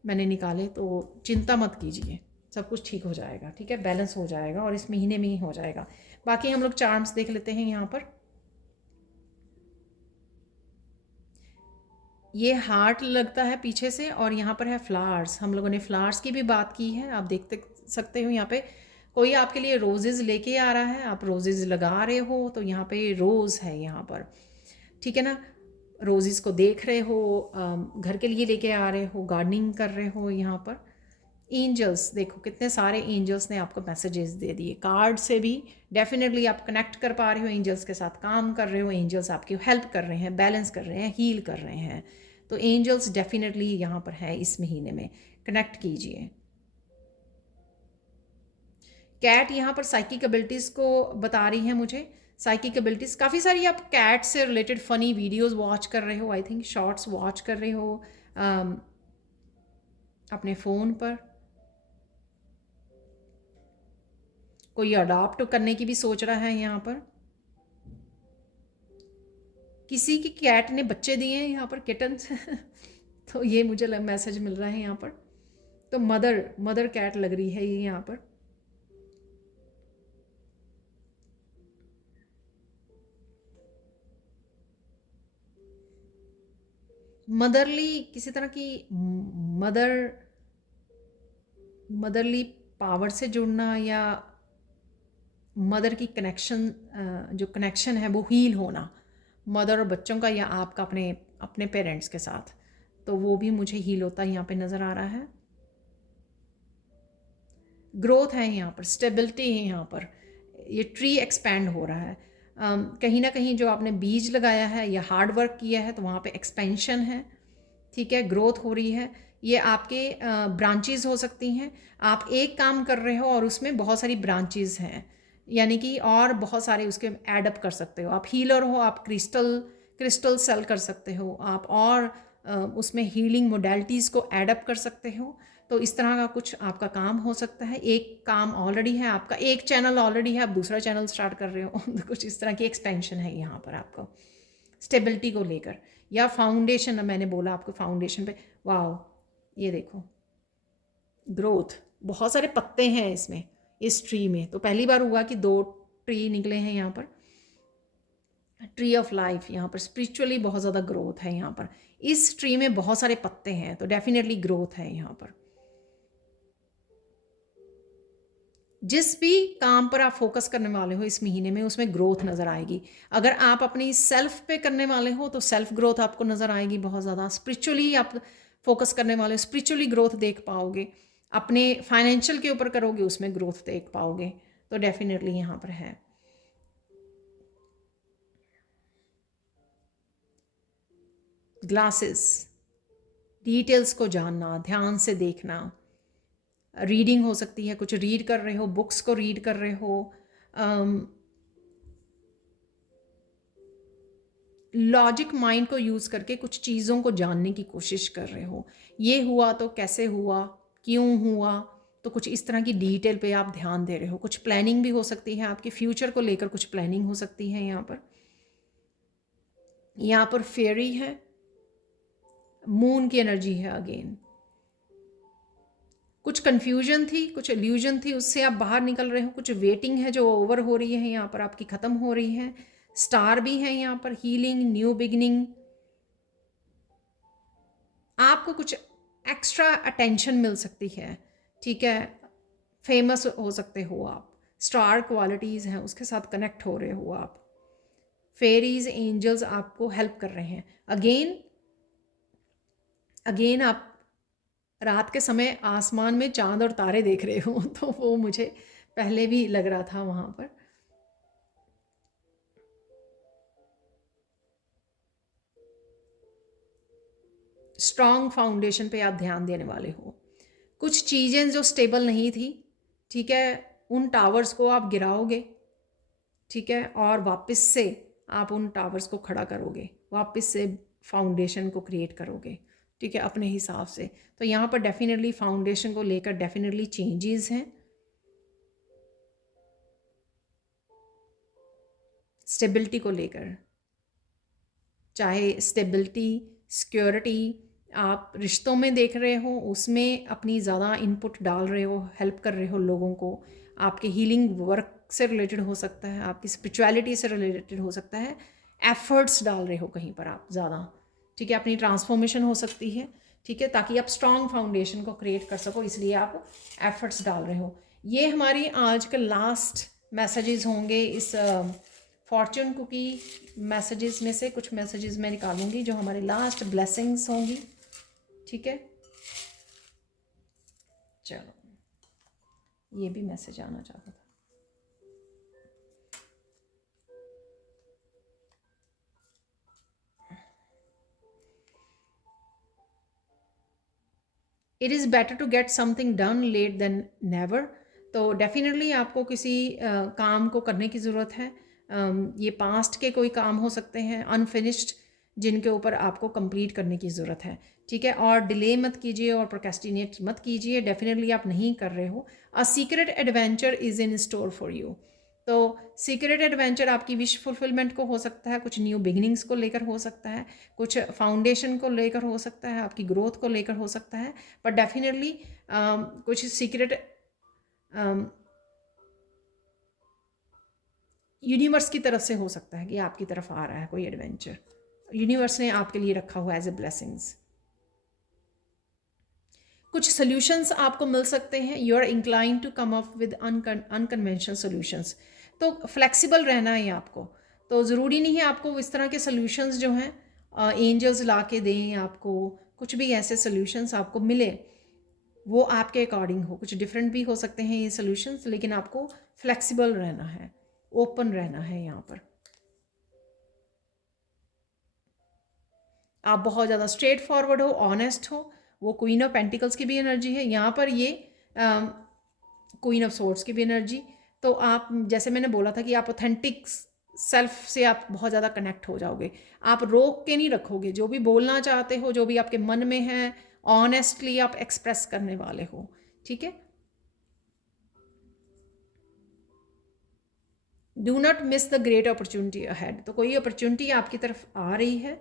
मैंने निकाले, तो चिंता मत कीजिए, सब कुछ ठीक हो जाएगा। ठीक है, बैलेंस हो जाएगा और इस महीने में ही हो जाएगा। बाकी हम लोग चार्म्स देख लेते हैं। यहाँ पर ये हार्ट लगता है पीछे से, और यहाँ पर है फ्लावर्स। हम लोगों ने फ्लावर्स की भी बात की है, आप देख सकते हो। यहाँ पे कोई आपके लिए रोजेज लेके आ रहा है, आप रोजेज लगा रहे हो, तो यहाँ पे रोज़ है यहाँ पर। ठीक है ना, रोजेस को देख रहे हो, घर के लिए लेके आ रहे हो, गार्डनिंग कर रहे हो। यहाँ पर एंजल्स देखो, कितने सारे एंजल्स ने आपको मैसेजेस दे दिए। कार्ड से भी डेफिनेटली आप कनेक्ट कर पा रहे हो, एंजल्स के साथ काम कर रहे हो, एंजल्स आपकी हेल्प कर रहे हैं, बैलेंस कर रहे हैं, हील कर रहे हैं। तो एंजल्स डेफिनेटली यहाँ पर है इस महीने में, कनेक्ट कीजिए। कैट यहाँ पर साइकिक एबिलिटीज़ को बता रही है मुझे, साइकिक एबिलिटीज़ काफ़ी सारी। आप कैट से रिलेटेड फ़नी वीडियोस वॉच कर रहे हो, आई थिंक शॉर्ट्स वॉच कर रहे हो अपने फ़ोन पर। कोई अडॉप्ट करने की भी सोच रहा है यहाँ पर, किसी की कैट ने बच्चे दिए हैं यहाँ पर, किटन्स तो ये मुझे मैसेज मिल रहा है यहाँ पर। तो मदर कैट लग रही है ये यहाँ पर। मदरली किसी तरह की मदरली पावर से जुड़ना, या मदर की कनेक्शन, जो कनेक्शन है वो हील होना मदर और बच्चों का, या आपका अपने पेरेंट्स के साथ, तो वो भी मुझे हील होता यहाँ पे नज़र आ रहा है। ग्रोथ है यहाँ पर, स्टेबिलिटी है यहाँ पर, ये ट्री एक्सपैंड हो रहा है। कहीं ना कहीं जो आपने बीज लगाया है या हार्ड वर्क किया है, तो वहाँ पे एक्सपेंशन है। ठीक है, ग्रोथ हो रही है। ये आपके ब्रांचेस हो सकती हैं, आप एक काम कर रहे हो और उसमें बहुत सारी ब्रांचेस हैं, यानी कि और बहुत सारे उसके ऐड अप कर सकते हो। आप हीलर हो, आप क्रिस्टल क्रिस्टल सेल कर सकते हो आप, और उसमें हीलिंग मोडेलिटीज़ को एडअप कर सकते हो। तो इस तरह का कुछ आपका काम हो सकता है। एक काम ऑलरेडी है आपका, एक चैनल ऑलरेडी है, आप दूसरा चैनल स्टार्ट कर रहे हो तो कुछ इस तरह की एक्सपेंशन है यहाँ पर आपको स्टेबिलिटी को लेकर। या फाउंडेशन, मैंने बोला आपको फाउंडेशन पे, वाह ये देखो ग्रोथ, बहुत सारे पत्ते हैं इसमें, इस ट्री में। तो पहली बार हुआ कि 2 ट्री निकले हैं यहाँ पर, ट्री ऑफ लाइफ। यहाँ पर स्पिरिचुअली बहुत ज़्यादा ग्रोथ है यहाँ पर। इस ट्री में बहुत सारे पत्ते हैं, तो डेफिनेटली ग्रोथ है यहाँ पर। जिस भी काम पर आप फोकस करने वाले हो इस महीने में, उसमें ग्रोथ नज़र आएगी। अगर आप अपनी सेल्फ पे करने वाले हो तो सेल्फ ग्रोथ आपको नज़र आएगी बहुत ज़्यादा। स्पिरिचुअली आप फोकस करने वाले हो, स्पिरिचुअली ग्रोथ देख पाओगे। अपने फाइनेंशियल के ऊपर करोगे, उसमें ग्रोथ देख पाओगे। तो डेफिनेटली यहाँ पर है। ग्लासेस, डिटेल्स को जानना, ध्यान से देखना। रीडिंग हो सकती है, कुछ रीड कर रहे हो, बुक्स को रीड कर रहे हो, लॉजिक माइंड को यूज़ करके कुछ चीज़ों को जानने की कोशिश कर रहे हो। ये हुआ तो कैसे हुआ, क्यों हुआ, तो कुछ इस तरह की डिटेल पे आप ध्यान दे रहे हो। कुछ प्लानिंग भी हो सकती है, आपके फ्यूचर को लेकर कुछ प्लानिंग हो सकती है यहाँ पर। यहाँ पर फेयरी है, मून की एनर्जी है अगेन। कुछ कन्फ्यूजन थी, कुछ इल्यूजन थी, उससे आप बाहर निकल रहे हो। कुछ वेटिंग है जो ओवर हो रही है यहाँ पर आपकी, ख़त्म हो रही है। स्टार भी है यहाँ पर, हीलिंग, न्यू बिगनिंग। आपको कुछ एक्स्ट्रा अटेंशन मिल सकती है, ठीक है। फेमस हो सकते हो आप, स्टार क्वालिटीज़ हैं उसके साथ कनेक्ट हो रहे हो आप। फेरीज, एंजल्स आपको हेल्प कर रहे हैं। अगेन आप रात के समय आसमान में चांद और तारे देख रहे हो तो वो मुझे पहले भी लग रहा था वहाँ पर। स्ट्रॉन्ग फाउंडेशन पे आप ध्यान देने वाले हो। कुछ चीज़ें जो स्टेबल नहीं थी, ठीक है, उन टावर्स को आप गिराओगे, ठीक है, और वापस से आप उन टावर्स को खड़ा करोगे, वापस से फाउंडेशन को क्रिएट करोगे, ठीक है, अपने हिसाब से। तो यहाँ पर डेफिनेटली फाउंडेशन को लेकर डेफिनेटली चेंजेस हैं। स्टेबिलिटी को लेकर, चाहे स्टेबिलिटी, सिक्योरिटी, आप रिश्तों में देख रहे हो, उसमें अपनी ज़्यादा इनपुट डाल रहे हो, हेल्प कर रहे हो लोगों को। आपके हीलिंग वर्क से रिलेटेड हो सकता है, आपकी स्पिरिचुअलिटी से रिलेटेड हो सकता है। एफर्ट्स डाल रहे हो कहीं पर आप ज़्यादा, ठीक है, अपनी ट्रांसफॉर्मेशन हो सकती है, ठीक है, ताकि आप स्ट्रॉन्ग फाउंडेशन को क्रिएट कर सको, इसलिए आप एफर्ट्स डाल रहे हो। ये हमारी आज के लास्ट मैसेजेस होंगे इस फॉर्च्यून कुकी मैसेजेस में से। कुछ मैसेजेस मैं निकालूंगी जो हमारी लास्ट ब्लेसिंग्स होंगी, ठीक है। चलो, ये भी मैसेज आना चाहता था। It is better to get something done late than never. तो डेफिनेटली आपको किसी काम को करने की ज़रूरत है। ये पास्ट के कोई काम हो सकते हैं अनफिनिश्ड, जिनके ऊपर आपको कंप्लीट करने की ज़रूरत है, ठीक है। और डिले मत कीजिए और प्रोक्रेस्टिनेट मत कीजिए, डेफिनेटली आप नहीं कर रहे हो। A secret adventure is in store for you. तो सीक्रेट एडवेंचर आपकी विश फुलफिलमेंट को हो सकता है, कुछ न्यू बिगनिंग्स को लेकर हो सकता है, कुछ फाउंडेशन को लेकर हो सकता है, आपकी ग्रोथ को लेकर हो सकता है। पर डेफिनेटली कुछ सीक्रेट यूनिवर्स की तरफ से हो सकता है कि आपकी तरफ आ रहा है कोई एडवेंचर, यूनिवर्स ने आपके लिए रखा हुआ एज ए ब्लेसिंग्स। कुछ सॉल्यूशंस आपको मिल सकते हैं। You are incline to come up with unconventional solutions. तो फ्लेक्सिबल रहना है आपको। तो ज़रूरी नहीं है आपको इस तरह के सॉल्यूशंस जो हैं एंजल्स ला के दें आपको, कुछ भी ऐसे सॉल्यूशंस आपको मिले वो आपके अकॉर्डिंग हो। कुछ डिफरेंट भी हो सकते हैं ये सॉल्यूशंस, लेकिन आपको फ्लेक्सिबल रहना है, ओपन रहना है। यहाँ पर आप बहुत ज़्यादा स्ट्रेट फॉरवर्ड हो, ऑनेस्ट हो। वो क्वीन ऑफ पेंटिकल्स की भी एनर्जी है यहाँ पर, ये क्वीन ऑफ सोर्ड्स की भी एनर्जी। तो आप, जैसे मैंने बोला था कि आप ऑथेंटिक सेल्फ से आप बहुत ज़्यादा कनेक्ट हो जाओगे। आप रोक के नहीं रखोगे, जो भी बोलना चाहते हो, जो भी आपके मन में है, ऑनेस्टली आप एक्सप्रेस करने वाले हो। ठीक है, do not miss the great opportunity ahead. तो कोई अपॉर्चुनिटी आपकी तरफ आ रही है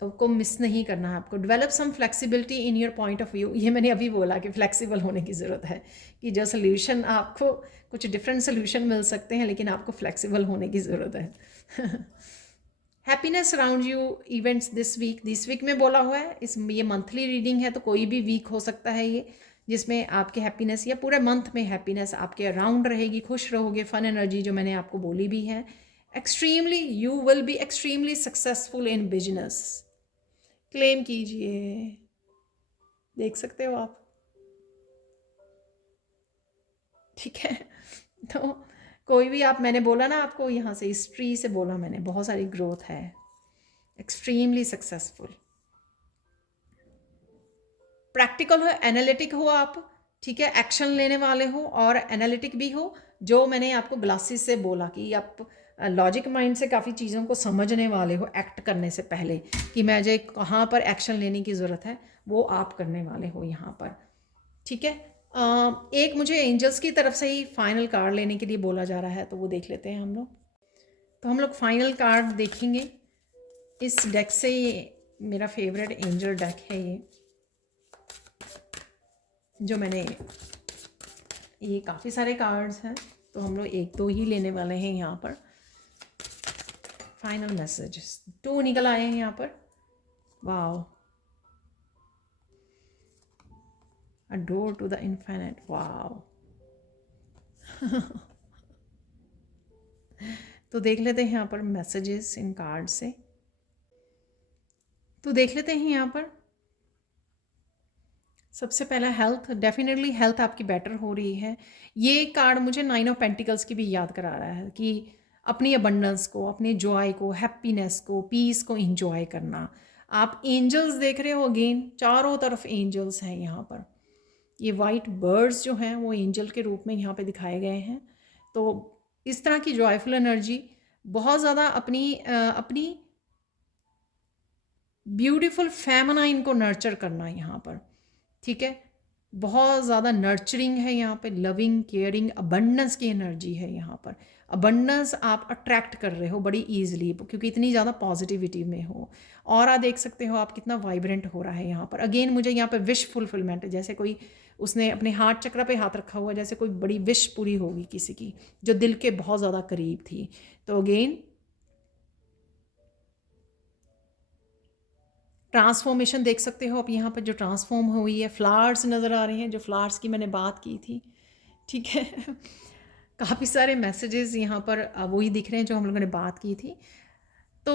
तो को मिस नहीं करना है आपको। Develop some flexibility in your point of view. ये मैंने अभी बोला कि फ्लेक्सिबल होने की ज़रूरत है, कि जो सोल्यूशन आपको कुछ डिफरेंट सोल्यूशन मिल सकते हैं, लेकिन आपको फ्लेक्सिबल होने की ज़रूरत है। Happiness around you events this week में बोला हुआ है। ये मंथली रीडिंग है, तो कोई भी वीक हो सकता है ये, जिसमें आपके हैप्पीनेस या पूरे मंथ में हैप्पीनेस आपके अराउंड रहेगी, खुश रहोगे, फन एनर्जी जो मैंने आपको बोली भी है। Extremely you will be extremely successful in business. Claim कीजिए, देख सकते हो आप। ठीक है, तो कोई भी आप, मैंने बोला ना आपको यहाँ से इस ट्री से बोला मैंने, बहुत सारी ग्रोथ है, एक्सट्रीमली सक्सेसफुल। प्रैक्टिकल हो, एनालिटिक हो आप, ठीक है, एक्शन लेने वाले हो और एनालिटिक भी हो। जो मैंने आपको ग्लासेस से बोला कि आप लॉजिक माइंड से काफ़ी चीज़ों को समझने वाले हो एक्ट करने से पहले, कि मुझे कहाँ पर एक्शन लेने की ज़रूरत है, वो आप करने वाले हो यहाँ पर। ठीक है, एक मुझे एंजल्स की तरफ से ही फाइनल कार्ड लेने के लिए बोला जा रहा है, तो वो देख लेते हैं हम लोग। तो हम लोग फाइनल कार्ड देखेंगे इस डेक से। ये मेरा फेवरेट एंजल डेक है, ये जो मैंने, ये काफ़ी सारे कार्ड्स हैं, तो हम लोग एक दो ही लेने वाले हैं यहाँ पर। फाइनल मैसेजेस 2 निकल आए हैं यहाँ पर। Wow, a door to the infinite. Wow. तो देख लेते हैं यहाँ पर मैसेजेस इन कार्ड से। तो देख लेते हैं यहाँ पर सबसे पहला हेल्थ। डेफिनेटली हेल्थ आपकी बेटर हो रही है। ये कार्ड मुझे 9 ऑफ पेंटिकल्स की भी याद करा रहा है कि अपनी अबंडेंस को, अपने जॉय को, हैप्पीनेस को, पीस को इंजॉय करना। आप एंजल्स देख रहे हो, अगेन चारों तरफ एंजल्स हैं यहाँ पर। ये वाइट बर्ड्स जो हैं वो एंजल के रूप में यहाँ पे दिखाए गए हैं। तो इस तरह की जॉयफुल एनर्जी, बहुत ज़्यादा अपनी ब्यूटीफुल फेमिनाइन को नर्चर करना यहाँ पर। ठीक है, बहुत ज़्यादा नर्चरिंग है यहाँ पे, लविंग, केयरिंग, अबंडेंस की एनर्जी है यहाँ पर। अबंडेंस आप अट्रैक्ट कर रहे हो बड़ी ईजिली, क्योंकि इतनी ज़्यादा पॉजिटिविटी में हो। और आप देख सकते हो आप कितना वाइब्रेंट हो रहा है यहाँ पर। अगेन मुझे यहाँ पे विश फुलफिलमेंट, जैसे कोई उसने अपने हार्ट चक्र पे हाथ रखा हुआ, जैसे कोई बड़ी विश पूरी होगी किसी की, जो दिल के बहुत ज़्यादा करीब थी। तो अगेन ट्रांसफॉर्मेशन देख सकते हो आप यहाँ पर, जो ट्रांसफॉर्म हुई है। फ्लावर्स नज़र आ रहे हैं, जो फ्लावर्स की मैंने बात की थी। ठीक है, काफ़ी सारे मैसेजेस यहाँ पर वही दिख रहे हैं जो हम लोगों ने बात की थी। तो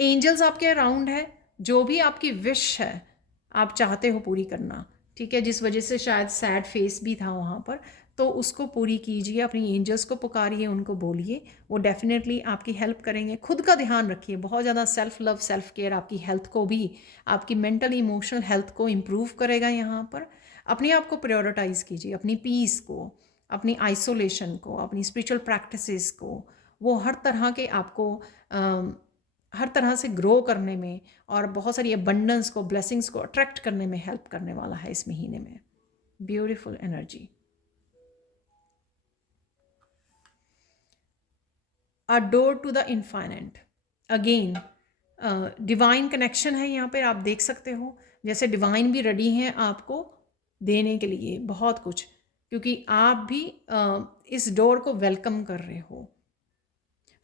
एंजल्स आपके अराउंड है, जो भी आपकी विश है आप चाहते हो पूरी करना, ठीक है, जिस वजह से शायद सैड फेस भी था वहाँ पर, तो उसको पूरी कीजिए। अपनी एंजल्स को पुकारिए, उनको बोलिए, वो डेफिनेटली आपकी हेल्प करेंगे। खुद का ध्यान रखिए, बहुत ज़्यादा सेल्फ लव, सेल्फ केयर आपकी हेल्थ को भी, आपकी मेंटल इमोशनल हेल्थ को इम्प्रूव करेगा। यहाँ पर अपने आप को प्रायोरिटाइज़ कीजिए, अपनी पीस को, अपनी आइसोलेशन को, अपनी स्पिरिचुअल प्रैक्टिसेस को। वो हर तरह के आपको हर तरह से ग्रो करने में और बहुत सारी अबंडेंस को, ब्लेसिंग्स को अट्रैक्ट करने में हेल्प करने वाला है इस महीने में। Beautiful energy. A door to the infinite. Again divine connection है यहाँ पे, आप देख सकते हो जैसे डिवाइन भी रेडी हैं आपको देने के लिए बहुत कुछ, क्योंकि आप भी इस डोर को वेलकम कर रहे हो।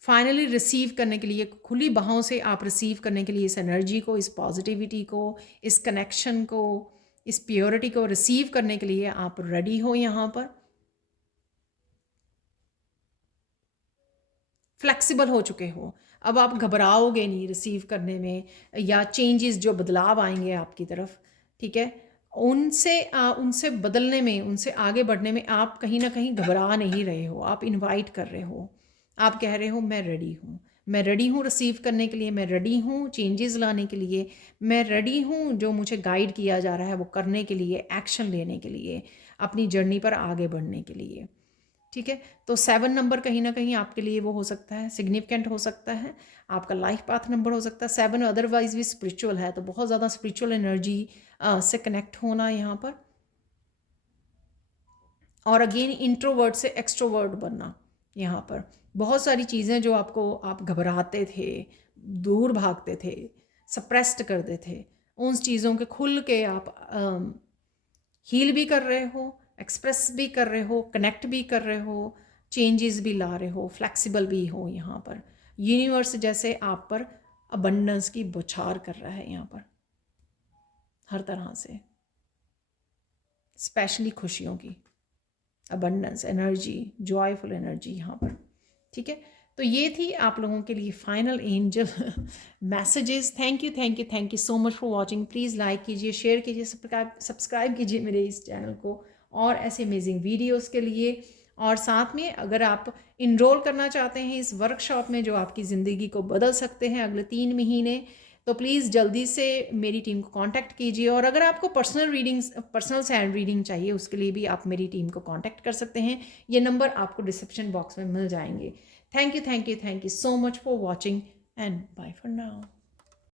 फाइनली रिसीव करने के लिए, खुली बाहों से आप रिसीव करने के लिए इस एनर्जी को, इस पॉजिटिविटी को, इस कनेक्शन को, इस प्योरिटी को रिसीव करने के लिए आप रेडी हो। यहाँ पर फ्लेक्सिबल हो चुके हो, अब आप घबराओगे नहीं रिसीव करने में, या चेंजेस जो बदलाव आएंगे आपकी तरफ, ठीक है, उनसे बदलने में, उनसे आगे बढ़ने में आप कहीं ना कहीं घबरा नहीं रहे हो। आप इनवाइट कर रहे हो, आप कह रहे हो मैं रेडी हूँ, मैं रेडी हूँ रिसीव करने के लिए, मैं रेडी हूँ चेंजेस लाने के लिए, मैं रेडी हूँ जो मुझे गाइड किया जा रहा है वो करने के लिए, एक्शन लेने के लिए, अपनी जर्नी पर आगे बढ़ने के लिए। ठीक है, तो 7 नंबर कहीं ना कहीं आपके लिए वो हो सकता है, सिग्निफिकेंट हो सकता है, आपका लाइफ पाथ नंबर हो सकता है 7। अदरवाइज भी स्पिरिचुअल है, तो बहुत ज़्यादा स्पिरिचुअल एनर्जी से कनेक्ट होना यहाँ पर। और अगेन इंट्रोवर्ट से एक्सट्रोवर्ट बनना यहाँ पर। बहुत सारी चीज़ें जो आपको, आप घबराते थे, दूर भागते थे, सप्रेस्ड करते थे, उन चीज़ों के खुल के आप हील भी कर रहे हो, एक्सप्रेस भी कर रहे हो, कनेक्ट भी कर रहे हो, चेंजेस भी ला रहे हो, फ्लेक्सिबल भी हो यहाँ पर। यूनिवर्स जैसे आप पर अबंडेंस की बौछार कर रहा है यहाँ पर हर तरह से, स्पेशली खुशियों की अबंडेंस एनर्जी, जॉयफुल एनर्जी यहाँ पर। ठीक है, तो ये थी आप लोगों के लिए final angel messages. Thank you thank you thank you so much for watching. Please like कीजिए, शेयर कीजिए, सब्सक्राइब कीजिए मेरे इस चैनल को और ऐसे अमेजिंग वीडियोस के लिए। और साथ में अगर आप इनरोल करना चाहते हैं इस वर्कशॉप में जो आपकी ज़िंदगी को बदल सकते हैं अगले 3 महीने, तो प्लीज़ जल्दी से मेरी टीम को कांटेक्ट कीजिए। और अगर आपको पर्सनल सैंड रीडिंग चाहिए, उसके लिए भी आप मेरी टीम को कांटेक्ट कर सकते हैं। ये नंबर आपको डिस्क्रिप्शन बॉक्स में मिल जाएंगे। Thank you so much for watching and bye for now.